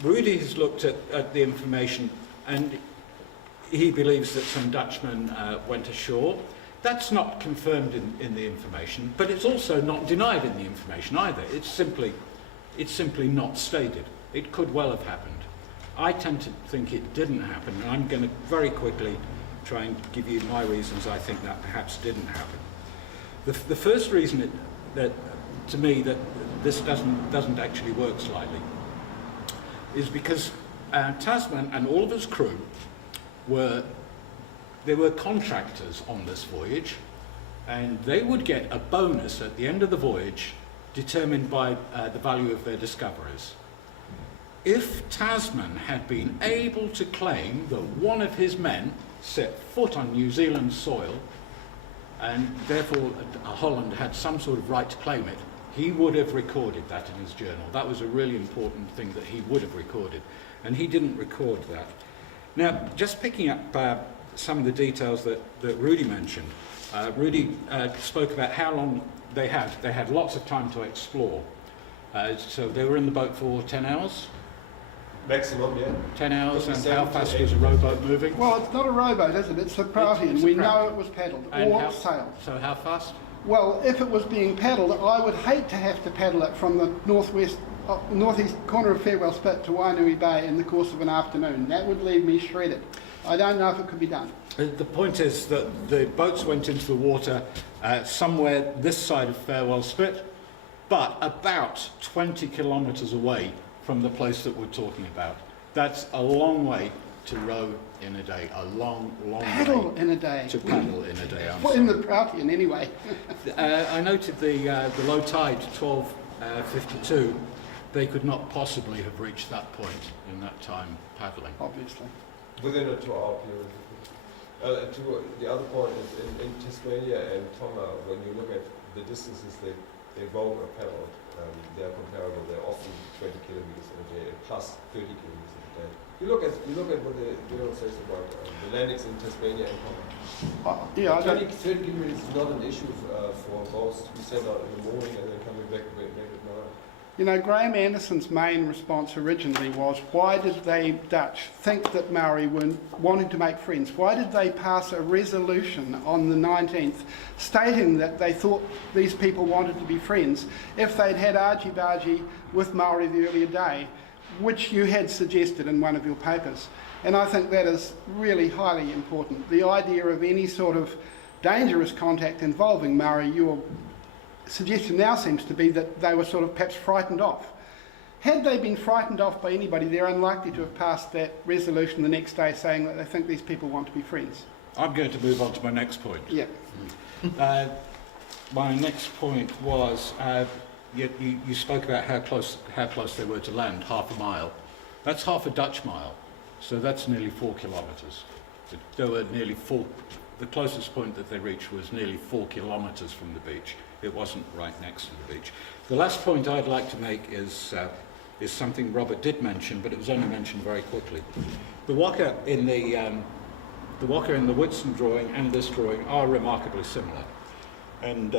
Rudy has looked at the information, and he believes that some Dutchmen went ashore. That's not confirmed in the information, but it's also not denied in the information either. It's simply not stated. It could well have happened. I tend to think it didn't happen, and I'm going to very quickly try and give you my reasons I think that perhaps didn't happen. The first reason that to me that this doesn't actually work slightly is because Tasman and all of his crew were contractors on this voyage, and they would get a bonus at the end of the voyage determined by the value of their discoveries. If Tasman had been able to claim that one of his men set foot on New Zealand soil, and therefore Holland had some sort of right to claim it, he would have recorded that in his journal. That was a really important thing that he would have recorded, and he didn't record that. Now, just picking up some of the details that Rudy mentioned, Rudy spoke about how long they had. They had lots of time to explore. So they were in the boat for 10 hours? Maximum, yeah. 10 hours, and how fast was a rowboat moving? Well, it's not a rowboat, is it? It's a praughty, and we know it was paddled or sailed. So how fast? Well, if it was being paddled, I would hate to have to paddle it from the northeast corner of Farewell Spit to Wainui Bay in the course of an afternoon. That would leave me shredded. I don't know if it could be done. The point is that the boats went into the water somewhere this side of Farewell Spit, but about 20 kilometres away from the place that we're talking about. That's a long way to row in a day, a long Paddle way in a day. to paddle in a day. Well, in the Protean anyway. I noted the low tide, 12:52. They could not possibly have reached that point in that time paddling. Obviously. Within a 2-hour period. To the other point is in Tasmania and Tonga, when you look at the distances they rowed or paddled, they are comparable. They're often 20 kilometers in a day and plus 30 kilometers in a day. You look at what the journal says about the landings in Tasmania and Tonga. Yeah, 30 kilometers is not an issue for boats. We set out in the morning and then coming back at night. You know, Graham Anderson's main response originally was, why did they Dutch think that Maori were wanting to make friends? Why did they pass a resolution on the 19th stating that they thought these people wanted to be friends if they'd had argy-bargy with Maori the earlier day, which you had suggested in one of your papers? And I think that is really highly important. The idea of any sort of dangerous contact involving Maori, your suggestion now seems to be that they were sort of perhaps frightened off. Had they been frightened off by anybody, they're unlikely to have passed that resolution the next day saying that they think these people want to be friends. I'm going to move on to my next point. Yeah. My next point was, you spoke about how close they were to land, half a mile. That's half a Dutch mile, so that's nearly 4 kilometres. They were nearly the closest point that they reached was nearly 4 kilometres from the beach. It wasn't right next to the beach. The last point I'd like to make is something Robert did mention, but it was only mentioned very quickly. The waka in the Woodson drawing and this drawing are remarkably similar, and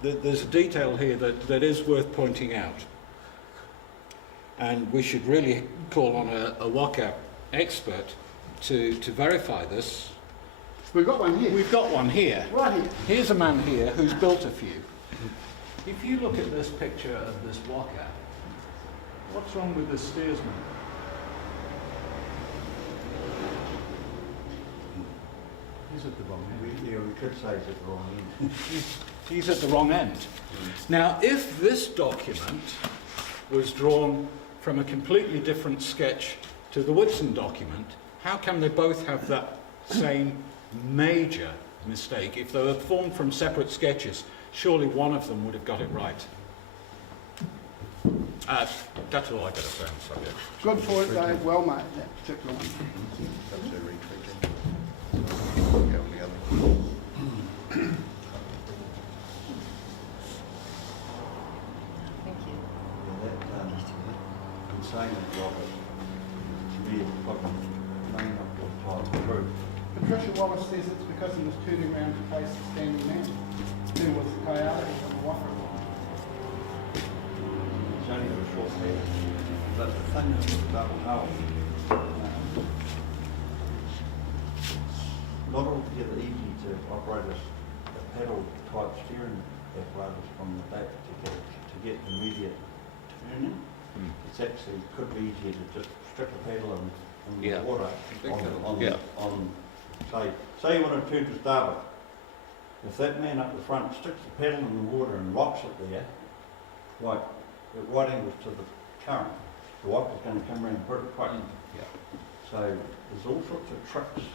there's a detail here that is worth pointing out, and we should really call on a waka expert to verify this. We've got one here. We've got one here. Right here. Here's a man here who's built a few. If you look at this picture of this waka, what's wrong with the steersman? He's at the wrong end. We could say it's at the wrong end. He's at the wrong end. Now, if this document was drawn from a completely different sketch to the Woodson document, how can they both have that same major mistake? If they were formed from separate sketches, surely one of them would have got it right. That's all I got to say on the subject. Good point, Dave. Well made, that particular one. Thank you. Insane Robert. To me, it's probably main up your type of group. Patricia Wallace says it's because he was turning around to face the standing man, who was the coyote on the Wafra. It's only the short pedals. But the thing is with double hull, not altogether easy to operate a paddle type steering apparatus from the back to get immediate turning. It's actually could be easier to just strip a paddle and Yeah. the water Yeah. on say you want to turn to starboard. If that man up the front sticks the paddle in the water and locks it there, like at right angles to the current, the wipper's going to come around pretty quick. Yeah. So there's all sorts of tricks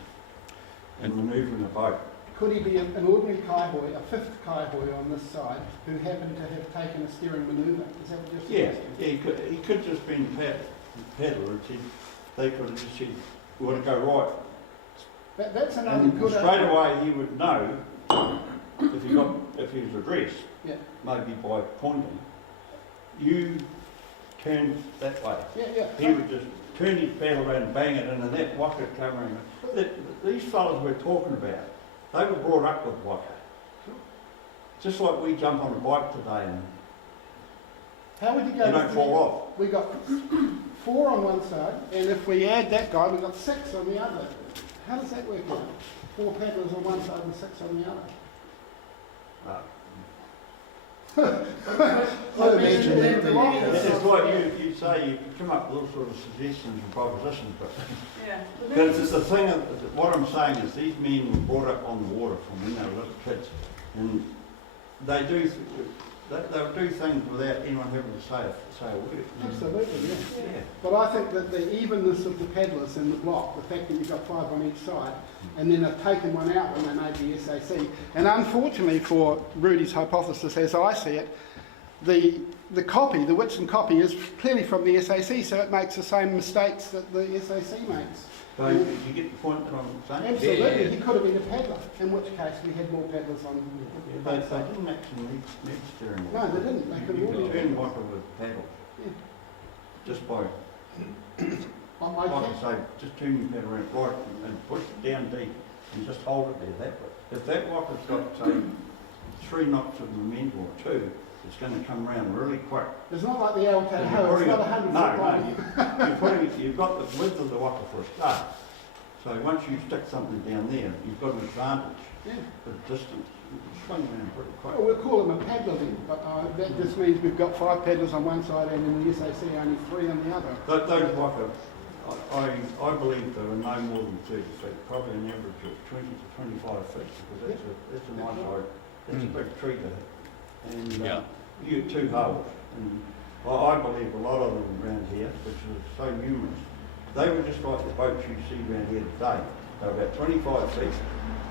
in manoeuvring a boat. Could he be an ordinary kaihoe, a fifth kaihoe on this side, who happened to have taken a steering manoeuvre? Is that what you're Yeah, suggesting? he could just been paddler and said, they could have just said, we want to go right. That's another And good straight away he would know if he was addressed, Yeah. maybe by pointing, you turn that way. Yeah. He would just turn his paddle around and bang it in, and that waka come around. These fellas we're talking about, they were brought up with waka. Just like we jump on a bike today and How would you go? you don't fall off. We got 4 on one side, and if we add that guy, we've got 6 on the other. How does that work out? 4 paddlers on one side and 6 on the other. I'd imagine that It's like you say, you can come up with all sorts of suggestions and propositions, but Yeah. but it's the thing, what I'm saying is these men were brought up on the water from when they were little kids, and they'll do things without anyone having to say a word. Absolutely, yeah. Yeah. But I think that the evenness of the paddlers in the block, the fact that you've got 5 on each side, and then they've taken one out when they made the SAC, and unfortunately for Rudys' hypothesis, as I see it, the copy, the Woodson copy, is clearly from the SAC, so it makes the same mistakes that the SAC makes. So you get the point that I'm saying? Absolutely, Yeah. he could have been a paddler, in which case we had more paddlers on They didn't actually need steering wheel. No, they didn't. They could You have could all turn water with paddles. Yeah. Just by, I like I say, just turn your paddle around right and push it down deep and just hold it there that way. If that water's got, say, 3 knots of momentum or 2, it's going to come around really quick. It's not like the Abel So Tasman, you're it's putting not it- 100 no, foot long. you've got the width of the water for a start. So once you stick something down there, you've got an advantage. Yeah. The distance, you can swing around pretty quick. Well, we'll call him a paddler then, but that just means we've got 5 paddlers on one side and in the SAC only 3 on the other. Those water, I believe they were no more than 30 feet, probably an average of 20 to 25 feet, because that's a nice height. That's a big tree to hit. And you get 2 holes. And I believe a lot of them around here, which are so numerous, they were just like the boats you see around here today. They're about 25 feet,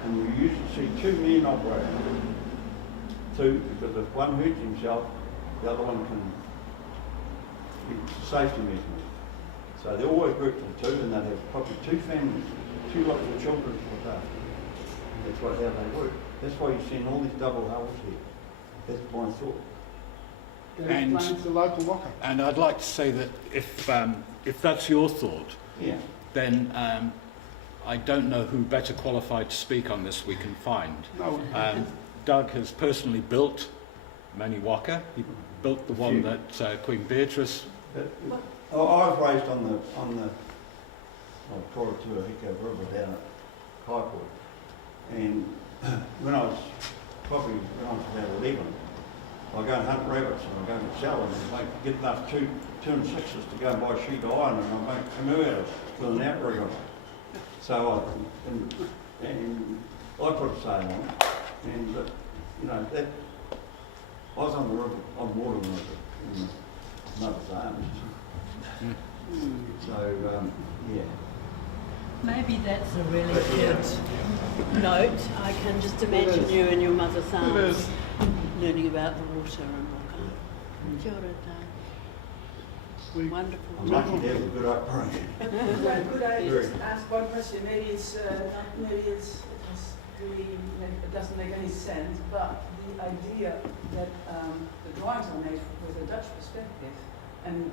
and you usually see 2 men operating. 2, because if one hurts himself, the other one can, it's a safety mechanism. So they always work till 2, and they'd have probably 2 families, 2 lots of children to look after. That's how they work. That's why you're seeing all these double hulls here. That's my thought. That And- explains the local waka. And I'd like to say that if that's your thought, Yeah. then I don't know who better qualified to speak on this we can find. No, Doug has personally built many waka. He built the one that Queen Beatrice. I was raised on the Toratuahika River down at Kaikoura, and when I was about 11, I go and hunt rabbits and I go and sell them and get enough 2 and 6s to go and buy sheet iron and I make canoe out of it with an outrigger on it. So I put a sail on it, and that I was on the river, on water when I was in the mother's arms. So yeah. Maybe that's a really good note. I can just imagine you in your mother's arms learning about the water and waka. Kia ora, Doug. Wonderful. I'm lucky to have a good upbringing. Could I just ask one question? Maybe it doesn't make any sense, but the idea that the drawings are made with a Dutch perspective, and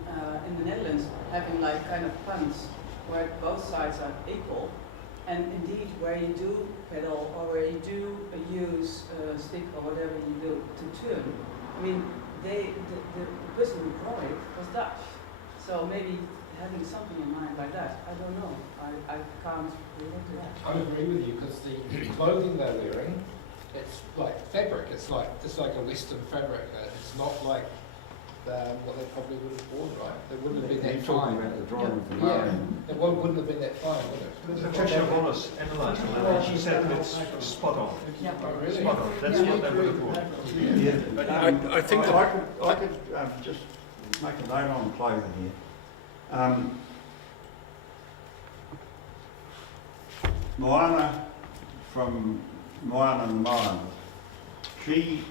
in the Netherlands having like kind of punts where both sides are equal, and indeed where you do pedal or where you do use a stick or whatever you do to turn. I mean, the person who brought it was Dutch. So maybe having something in mind like that, I don't know. I can't relate to that. I agree with you because the clothing they're wearing, it's like fabric. It's like a Western fabric. It's not like what they probably would have worn, right? It wouldn't have been that fine. About the drawing of the Yeah, man. it wouldn't have been that fine, would it? Patricia Wallace analysed it and she said it's spot on. Oh, really? Spot on. That's what they would have worn. Yeah. I think I could just make a note on clothing here. Moana from Moana and Moana, she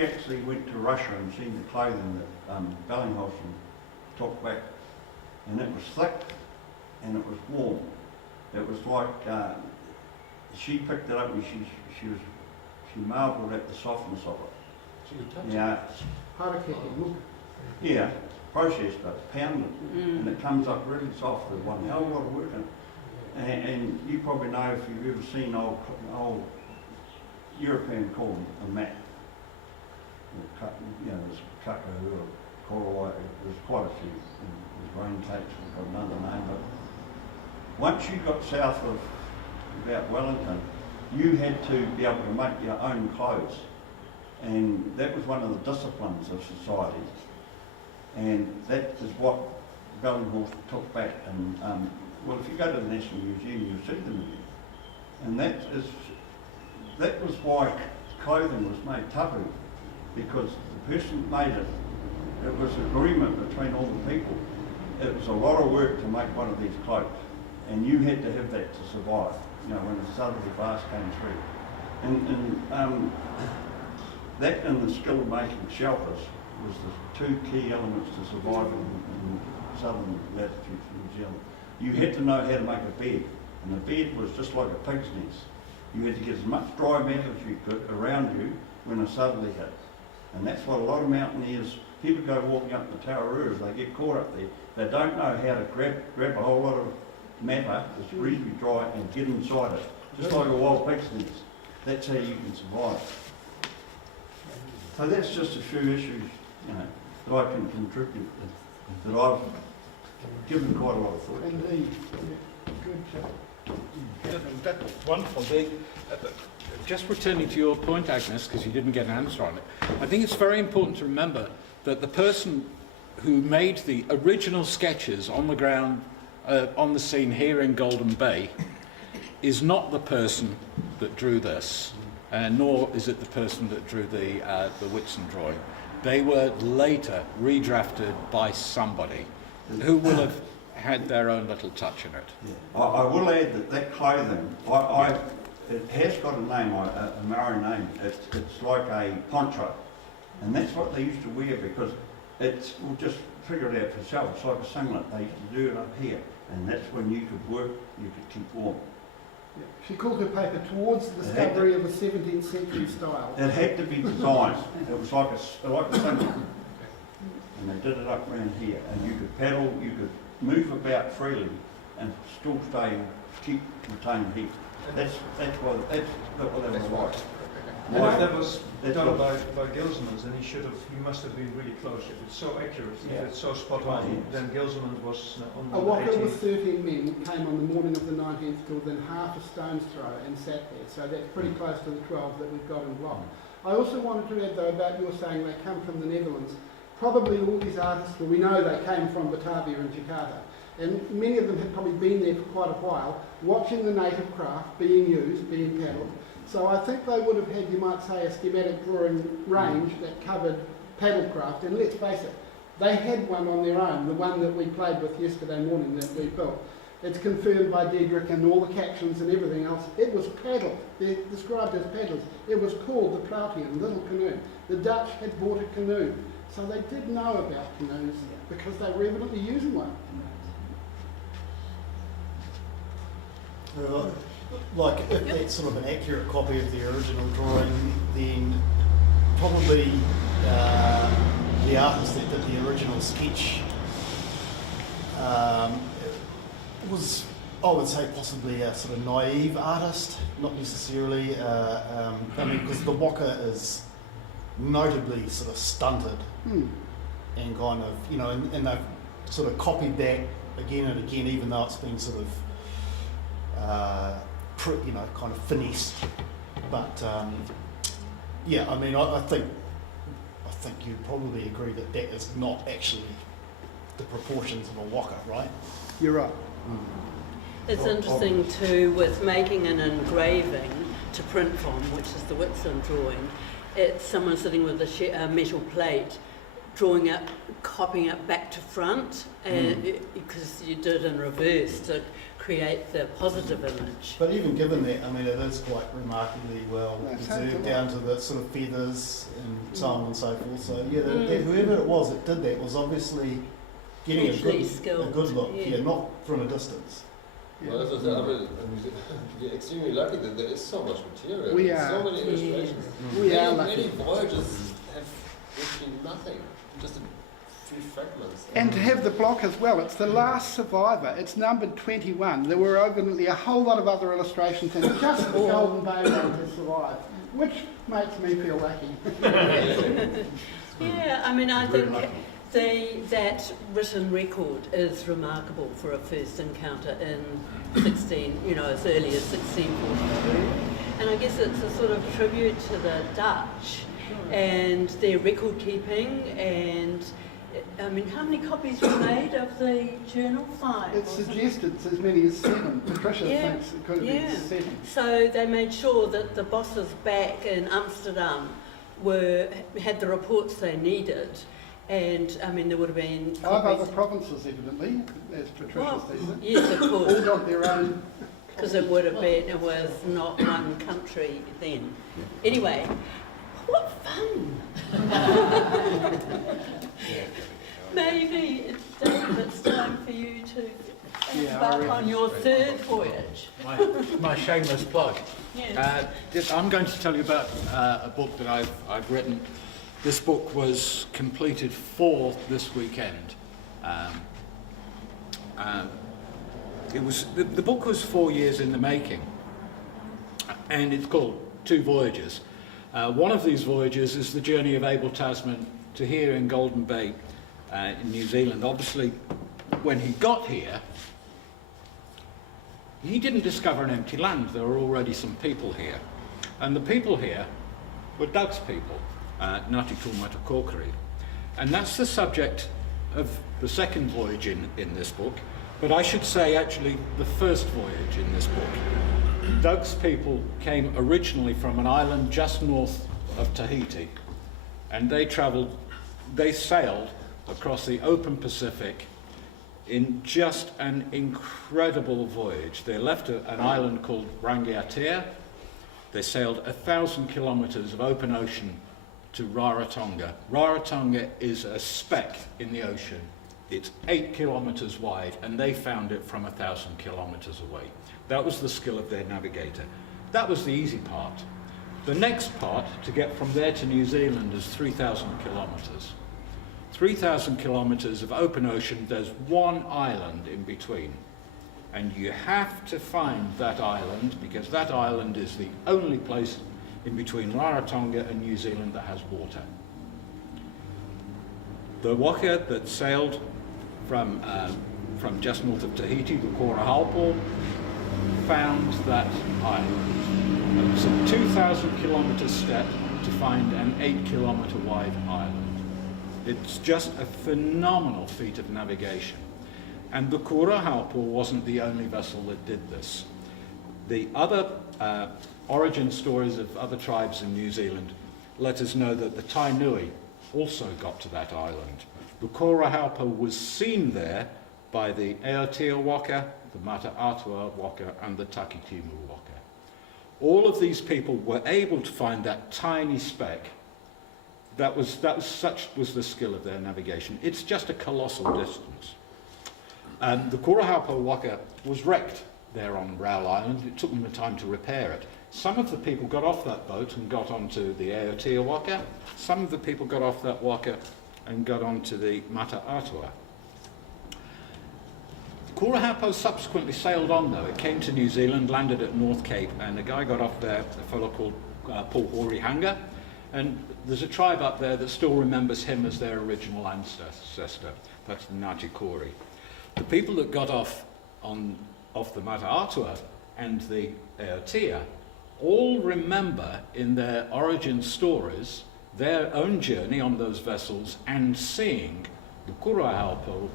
actually went to Russia and seen the clothing that Bellinghausen took back, and it was thick and it was warm. It was like she picked it up and she marvelled at the softness of it. So you touch Yeah, Harakeke, yeah, processed it, pounded it, and it comes up really soft with one hell of a lot of work in it. And you probably know if you've ever seen old European corn, a mat. You know, there's Kakahua, Korowai, there's quite a few. There's rain cakes, we've got another name. But once you got south of about Wellington, you had to be able to make your own clothes. And that was one of the disciplines of society. And that is what Bellinghausen took back. And well, if you go to the National Museum, you'll see them again. And that was why clothing was made tapu, because the person that made it, it was an agreement between all the people. It was a lot of work to make one of these clothes, and you had to have that to survive, you know, when the southerly blast came through. And that and the skill of making shelters was the two key elements to survive in southern latitudes of New Zealand. You had to know how to make a bed, and the bed was just like a pig's nest. You had to get as much dry matter as you could around you when a southerly hit. And that's what a lot of mountaineers, people go walking up the Taurus, they get caught up there. They don't know how to grab a whole lot of matter that's reasonably dry and get inside it, just like a wild pig's nest. That's how you can survive. So that's just a few issues, you know, that I can contribute, that I've given quite a lot of thought to. Indeed. Good. That's wonderful. Just returning to your point, Agnes, because you didn't get an answer on it, I think it's very important to remember that the person who made the original sketches on the ground, on the scene here in Golden Bay, is not the person that drew this, nor is it the person that drew the Woodson drawing. They were later redrafted by somebody who will have had their own little touch in it. Yeah. I will add that clothing, it has got a name, a Maori name. It's like a poncho, and that's what they used to wear because it's, well, just figure it out for yourself. It's like a singlet. They used to do it up here, and that's when you could work, you could keep warm. Yeah. She called her paper towards the discovery of a 17th century style. It had to be designed. It was like a singlet, and they did it up around here, and you could paddle, you could move about freely, and still retain heat. That's what they were like. And if that was done by Gilsmans, then he must have been really close. If it's so accurate, if it's so spot on, then Gilsmans was on the A waka 18th. with 13 men came on the morning of the 19th to within half a stone's throw and sat there. So that's pretty close to the 12 that we've got in block. I also wanted to add though about your saying they come from the Netherlands. Probably all these artists, well, we know they came from Batavia and Jakarta. And many of them had probably been there for quite a while, watching the native craft being used, being paddled. So I think they would have had, you might say, a schematic drawing range that covered paddlecraft. And let's face it, they had one on their own, the one that we played with yesterday morning that we built. It's confirmed by Dedrick and all the captions and everything else. It was paddled. They're described as paddlers. It was called the Ploutian, little canoe. The Dutch had bought a canoe. So they did know about canoes because they were evidently using one. Like, if that's sort of an accurate copy of the original drawing, then probably the artist that did the original sketch was, I would say, possibly a sort of naive artist, not necessarily, I mean, because the waka is notably sort of stunted and kind of, you know, and they've sort of copied that again and again, even though it's been sort of, you know, kind of finessed. But yeah, I mean, I think you'd probably agree that that is not actually the proportions of a waka, right? You're right. It's interesting too with making an engraving to print from, which is the Woodson drawing. It's someone sitting with a metal plate, drawing up, copying it back to front, because you did in reverse to create the positive image. But even given that, I mean, it is quite remarkably well preserved down to the sort of feathers and so on and so forth. So yeah, whoever it was that did that was obviously getting a good look, not from a distance. Well, as I said, I mean, we're extremely lucky that there is so much material. We are. So many illustrations. We are lucky. Many voyages have literally nothing, just a few fragments. And to have the block as well, it's the last survivor. It's numbered 21. There were evidently a whole lot of other illustrations, and just the Golden Bay one has survived, which makes me feel lucky. Yeah, I mean, I think that written record is remarkable for a first encounter in as early as 1642. And I guess it's a sort of tribute to the Dutch and their record keeping. And I mean, how many copies were made of the journal? 5? It's suggested as many as 7. Patricia thinks it could have been 7. So they made sure that the bosses back in Amsterdam had the reports they needed. And I mean, there would have been 5 other provinces, evidently, as Patricia says it. Yes, of course. All got their own. Because it was not one country then. Anyway, what fun! Maybe it's time for you to embark on your 3rd voyage. My shameless plug. Yes. I'm going to tell you about a book that I've written. This book was completed for this weekend. The book was 4 years in the making, and it's called 2 Voyages. One of these voyages is the journey of Abel Tasman to here in Golden Bay in New Zealand. Obviously, when he got here, he didn't discover an empty land. There were already some people here, and the people here were Doug's people. Ngāti Tūmata Kōkiri. And that's the subject of the 2nd voyage in this book, but I should say actually the 1st voyage in this book. Doug's people came originally from an island just north of Tahiti, and they sailed across the open Pacific in just an incredible voyage. They left an island called Rangiatea. They sailed 1,000 kilometres of open ocean to Rarotonga. Rarotonga is a speck in the ocean. It's 8 kilometres wide, and they found it from 1,000 kilometres away. That was the skill of their navigator. That was the easy part. The next part, to get from there to New Zealand, is 3,000 kilometres. 3,000 kilometres of open ocean. There's one island in between. And you have to find that island, because that island is the only place in between Rarotonga and New Zealand that has water. The waka that sailed from just north of Tahiti, the Korahaupo, found that island. It was a 2,000 kilometre step to find an 8 kilometre wide island. It's just a phenomenal feat of navigation. And the Korahaupo wasn't the only vessel that did this. The other origin stories of other tribes in New Zealand let us know that the Tainui also got to that island. The Korahaupo was seen there by the Aotea waka, the Mata Atua waka, and the Takitimu waka. All of these people were able to find that tiny speck. Such was the skill of their navigation. It's just a colossal distance. And the Korahaupo waka was wrecked there on Raoul Island. It took them the time to repair it. Some of the people got off that boat and got onto the Aotea waka. Some of the people got off that waka and got onto the Mata Atua. Korahaupo subsequently sailed on though. It came to New Zealand, landed at North Cape, and a guy got off there, a fellow called Paul Horihanga, And there's a tribe up there that still remembers him as their original ancestor. That's the Ngāti The people that got off the Mata Atua and the Aotea all remember in their origin stories their own journey on those vessels and seeing the Kurahalpo,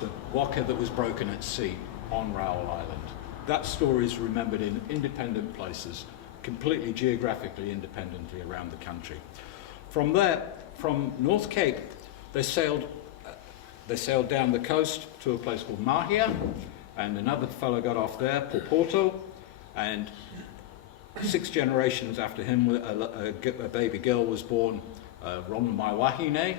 the waka that was broken at sea on Raoul Island. That story is remembered in independent places, completely geographically independently around the country. From there, from North Cape, they sailed down the coast to a place called Mahia, and another fellow got off there, Porto, and 6 generations after him, a baby girl was born, Rongamai Wahine.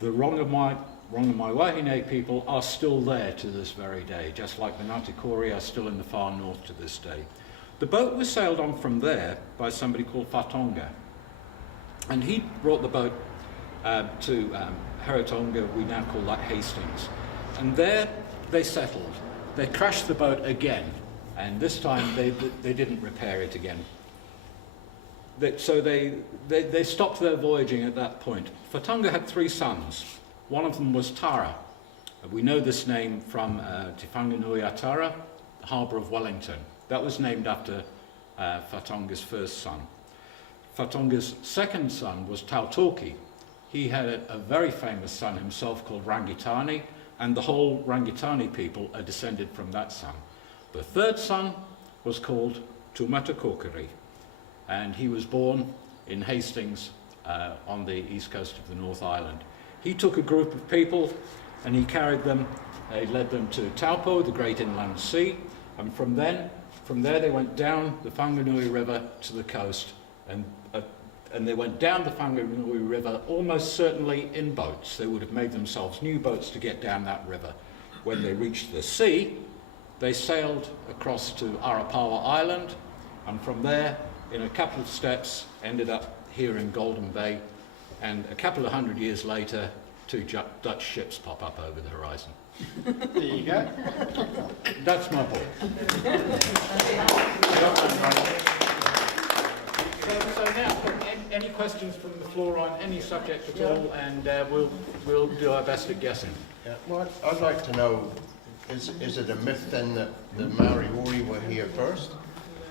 The Rongamai Wahine people are still there to this very day, just like the Ngāti Kōrē are still in the far north to this day. The boat was sailed on from there by somebody called Whatonga, and he brought the boat to Haratonga, we now call that Hastings, and there they settled. They crashed the boat again, and this time they didn't repair it again. So they stopped their voyaging at that point. Whatonga had 3 sons. One of them was Tara. We know this name from Te Whanganui a Tara, the harbour of Wellington. That was named after Whatonga's first son. Whatonga's second son was Tautoki. He had a very famous son himself called Rangitani, and the whole Rangitani people are descended from that son. The third son was called Tumata Kokiri, and he was born in Hastings on the east coast of the North Island. He took a group of people and he carried them, he led them to Taupo, the great inland sea, and from there they went down the Whanganui River to the coast, and they went down the Whanganui River almost certainly in boats. They would have made themselves new boats to get down that river. When they reached the sea, they sailed across to Arapawa Island, and from there, in a couple of steps, ended up here in Golden Bay, and a couple of 100 years later, 2 Dutch ships pop up over the horizon. There you go. That's my point. So now, any questions from the floor on any subject at all, and we'll do our best at guessing. Yeah. Well, I'd like to know, is it a myth then that the Māori were here first?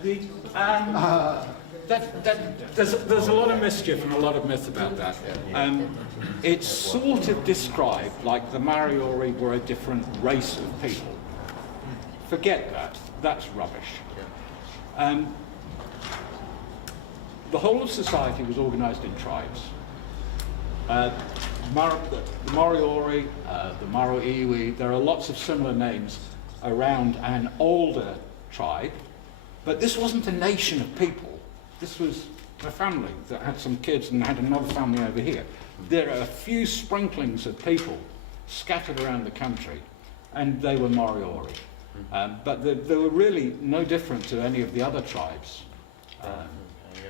There's a lot of mischief and a lot of myth about that. It's sort of described like the Māori were a different race of people. Forget that. That's rubbish. The whole of society was organised in tribes. The Moriori, the Maroiwi, there are lots of similar names around an older tribe, but this wasn't a nation of people. This was a family that had some kids and had another family over here. There are a few sprinklings of people scattered around the country, and they were Moriori. But they were really no different to any of the other tribes.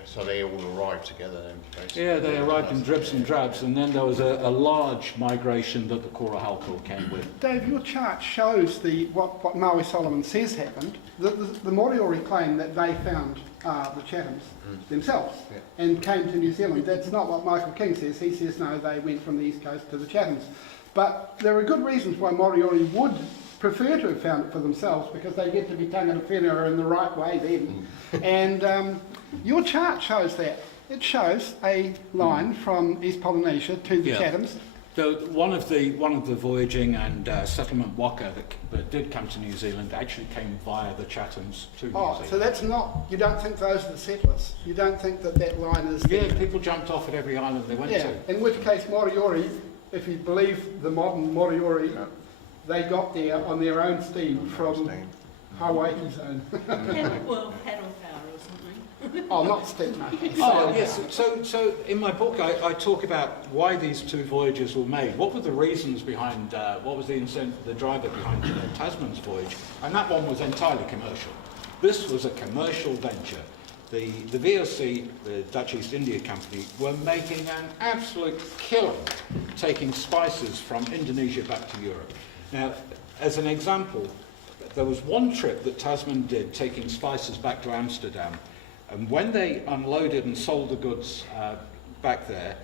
So they all arrived together then, basically? Yeah, they arrived in dribs and drabs, and then there was a large migration that the Kōrāhalko came with. Dave, your chart shows what Maui Solomon says happened. The Moriori claim that they found the Chathams themselves and came to New Zealand. That's not what Michael King says. He says, no, they went from the East Coast to the Chathams. But there are good reasons why Moriori would prefer to have found it for themselves, because they get to be tangata whenua in the right way then. And your chart shows that. It shows a line from East Polynesia to the Chathams. So one of the voyaging and settlement waka that did come to New Zealand actually came via the Chathams to New Zealand. So that's not, you don't think those are the settlers? You don't think that line is there? Yeah, people jumped off at every island they went to. In which case Moriori, if you believe the modern Moriori, they got there on their own steam from Hawaii zone. Paddle power or something. Oh, not steam. Oh, yes. So in my book, I talk about why these 2 voyages were made. What were the reasons behind? What was the driver behind Tasman's voyage? And that one was entirely commercial. This was a commercial venture. The VOC, the Dutch East India Company, were making an absolute killing taking spices from Indonesia back to Europe. Now, as an example, there was one trip that Tasman did taking spices back to Amsterdam, and when they unloaded and sold the goods back there.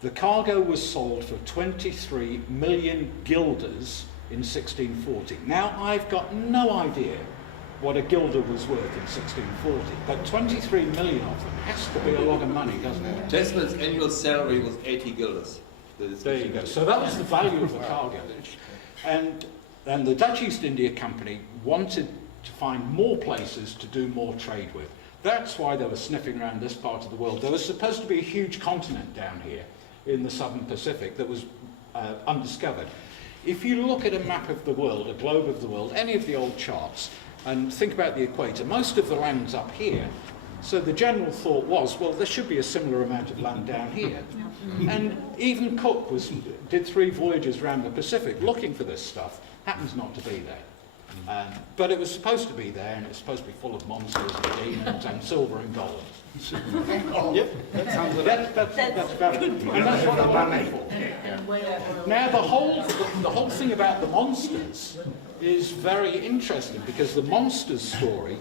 The cargo was sold for 23 million guilders in 1640. Now, I've got no idea what a guilder was worth in 1640, but 23 million of them has to be a lot of money, doesn't it? Tasman's annual salary was 80 guilders. There you go. So that was the value of the cargo. And the Dutch East India Company wanted to find more places to do more trade with. That's why they were sniffing around this part of the world. There was supposed to be a huge continent down here in the southern Pacific that was undiscovered. If you look at a map of the world, a globe of the world, any of the old charts, and think about the equator, most of the land's up here. So the general thought was, well, there should be a similar amount of land down here. And even Cook did 3 voyages around the Pacific looking for this stuff. Happens not to be there. But it was supposed to be there, and it's supposed to be full of monsters and demons and silver and gold. Yep, that sounds That's about it. And that's what they're looking for. Now, the whole thing about the monsters is very interesting, because the monsters story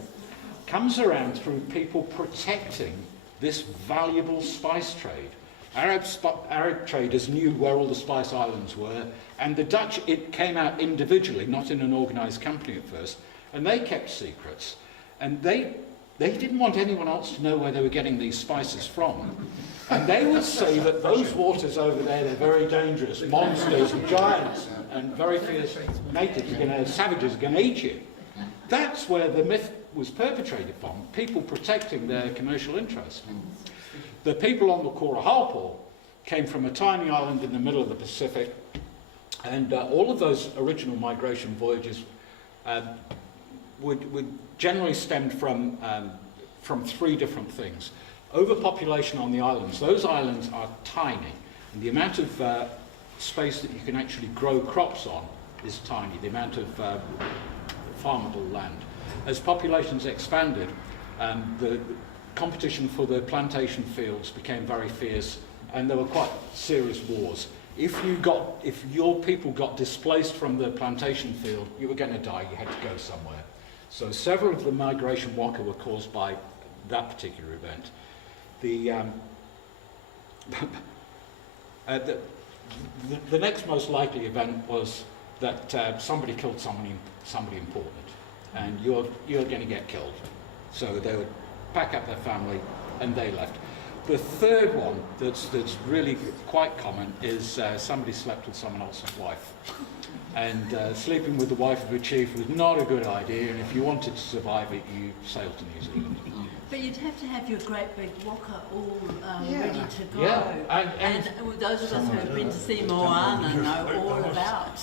comes around through people protecting this valuable spice trade. Arab traders knew where all the spice islands were, and the Dutch, it came out individually, not in an organised company at first, and they kept secrets. And they didn't want anyone else to know where they were getting these spices from. And they would say that those waters over there, they're very dangerous, monsters and giants and very fierce natives, savages are going to eat you. That's where the myth was perpetrated from, people protecting their commercial interests. The people on the Kurahalpo came from a tiny island in the middle of the Pacific, and all of those original migration voyages would generally stem from 3 different things. Overpopulation on the islands. Those islands are tiny, and the amount of space that you can actually grow crops on is tiny, the amount of farmable land. As populations expanded, the competition for the plantation fields became very fierce, and there were quite serious wars. If your people got displaced from the plantation field, you were going to die, you had to go somewhere. So several of the migration waka were caused by that particular event. The next most likely event was that somebody killed somebody important, and you're going to get killed. So they would pack up their family and they left. The third one that's really quite common is somebody slept with someone else's wife. And sleeping with the wife of a chief was not a good idea, and if you wanted to survive it, you sailed to New Zealand. But you'd have to have your great big waka all ready to go. Yeah. And those of us who have been to see Moana know all about.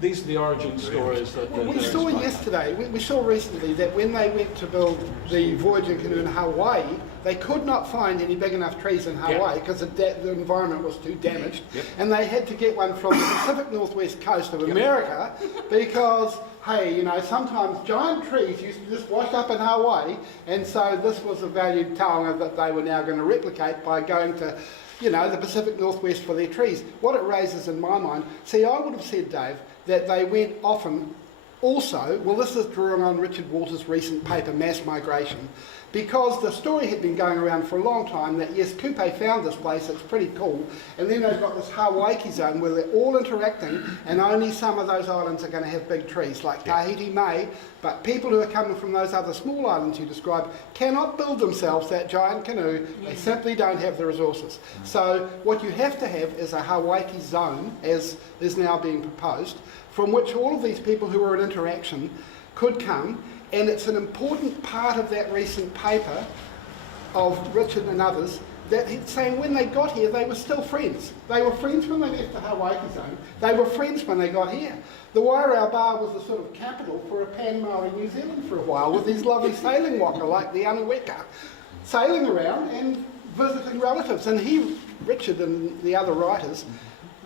These are the origin stories that... Well, we saw yesterday, we saw recently that when they went to build the voyaging canoe in Hawaii, they could not find any big enough trees in Hawaii because the environment was too damaged. And they had to get one from the Pacific Northwest coast of America because, hey, sometimes giant trees used to just wash up in Hawaii, and so this was a valued taonga that they were now going to replicate by going to, the Pacific Northwest for their trees. What it raises in my mind, I would have said, Dave, that they went often also, well, this is drawing on Richard Walter's recent paper, Mass Migration, because the story had been going around for a long time that, yes, Kupe found this place, it's pretty cool, and then they've got this Hawaii zone where they're all interacting, and only some of those islands are going to have big trees, like Tahiti may, but people who are coming from those other small islands you described cannot build themselves that giant canoe. They simply don't have the resources. So what you have to have is a Hawaii zone, as is now being proposed, from which all of these people who are in interaction could come. And it's an important part of that recent paper of Richard and others that he's saying when they got here, they were still friends. They were friends when they left the Hawaii zone. They were friends when they got here. The Wairau Bar was the sort of capital for a pan-Maori New Zealand for a while, with these lovely sailing waka like the Anueka, sailing around and visiting relatives. And Richard and the other writers,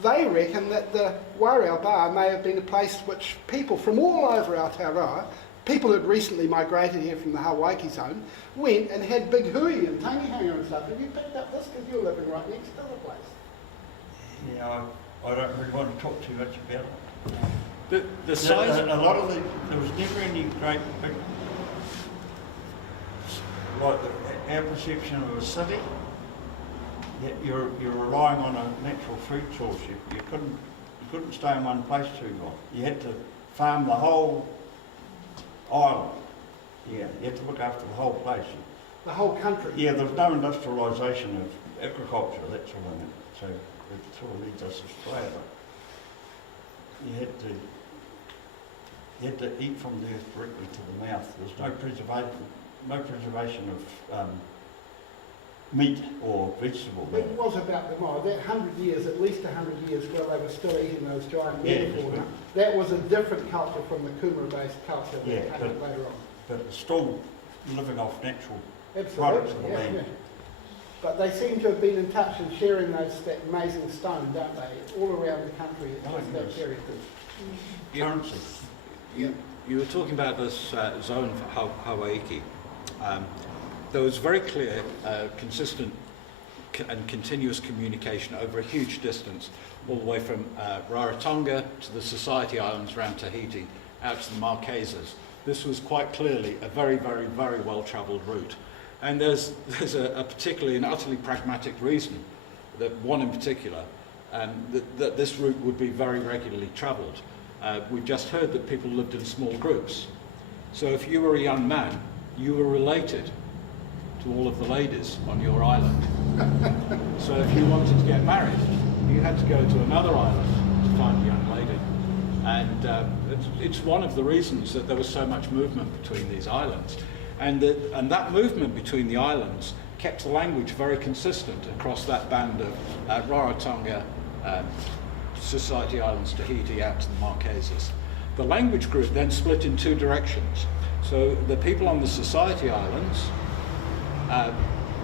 they reckon that the Wairau Bar may have been a place which people from all over Aotearoa, people who'd recently migrated here from the Hawaii zone, went and had big hui and tangihanga and stuff. Have you picked up this because you're living right next to the place? Yeah, I don't really want to talk too much about it. The size... A lot of there was never any great big... Like our perception of a city you're relying on a natural food source. You couldn't stay in one place too long. You had to farm the whole island. Yeah, you had to look after the whole place. The whole country? Yeah, there's no industrialisation of agriculture, that sort of thing. So it sort of leads us astray. But you had to eat from the earth directly to the mouth. There was no preservation of meat or vegetable. It was about that 100 years, at least 100 years, where they were still eating those giant megafauna. That was a different culture from the Kumara-based culture that came later on. But it's still living off natural Absolutely, products of the land. Yeah. But they seem to have been in touch and sharing that amazing stone, don't they? All around the country, it's just that very good. Currency. You were talking about this zone for Hawaiki. There was very clear, consistent and continuous communication over a huge distance, all the way from Rarotonga to the Society Islands around Tahiti, out to the Marquesas. This was quite clearly a very, very, very well-travelled route. And there's a particularly and utterly pragmatic reason, that one in particular, that this route would be very regularly travelled. We've just heard that people lived in small groups. So if you were a young man, you were related to all of the ladies on your island. So if you wanted to get married, you had to go to another island to find a young lady. And it's one of the reasons that there was so much movement between these islands. And that movement between the islands kept the language very consistent across that band of Rarotonga, Society Islands, Tahiti, out to the Marquesas. The language group then split in two directions. So the people on the Society Islands,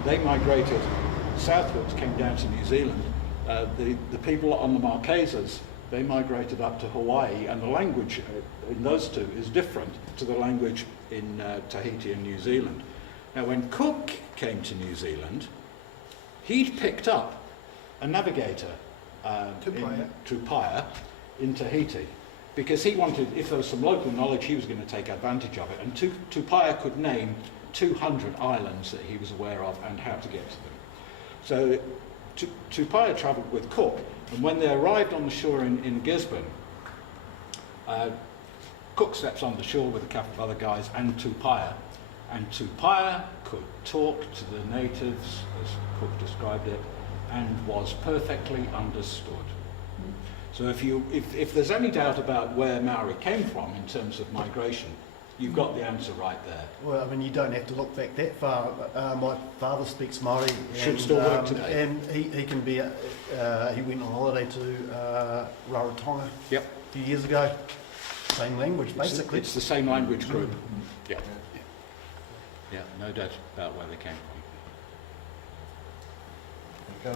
they migrated southwards, came down to New Zealand. The people on the Marquesas, they migrated up to Hawaii, and the language in those two is different to the language in Tahiti and New Zealand. Now, when Cook came to New Zealand, he'd picked up a navigator, Tupaia, in Tahiti, because he wanted, if there was some local knowledge, he was going to take advantage of it. And Tupaia could name 200 islands that he was aware of and how to get to them. So Tupaia travelled with Cook, and when they arrived on the shore in Gisborne, Cook steps on the shore with a couple of other guys and Tupaia could talk to the natives, as Cook described it, and was perfectly understood. So if there's any doubt about where Maori came from in terms of migration, you've got the answer right there. Well, I mean, you don't have to look back that far. My father speaks Maori. Should still work today. And he can be, he went on holiday to Rarotonga a few years ago. Same language, basically. It's the same language group. Yeah. Yeah, no doubt about where they came from.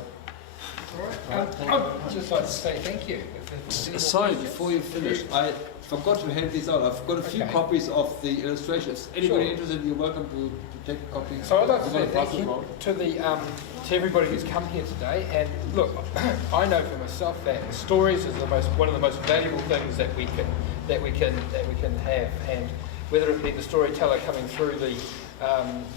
All right. I'd just like to say thank you. Sorry, before you finish, I forgot to hand these out. I've got a few copies of the illustrations. Anybody interested, you're welcome to take a copy. So I'd like to say thank you to everybody who's come here today. And look, I know for myself that stories is one of the most valuable things that we can have. And whether it be the storyteller coming through the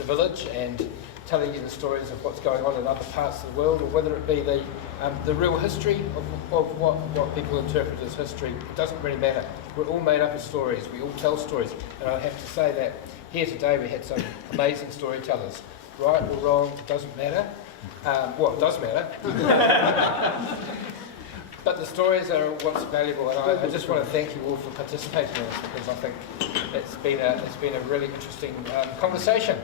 village and telling you the stories of what's going on in other parts of the world, or whether it be the real history of what people interpret as history, it doesn't really matter. We're all made up of stories. We all tell stories. And I have to say that here today we had some amazing storytellers. Right or wrong, doesn't matter. Well, it does matter. But the stories are what's valuable, and I just want to thank you all for participating in this, because I think it's been a really interesting conversation.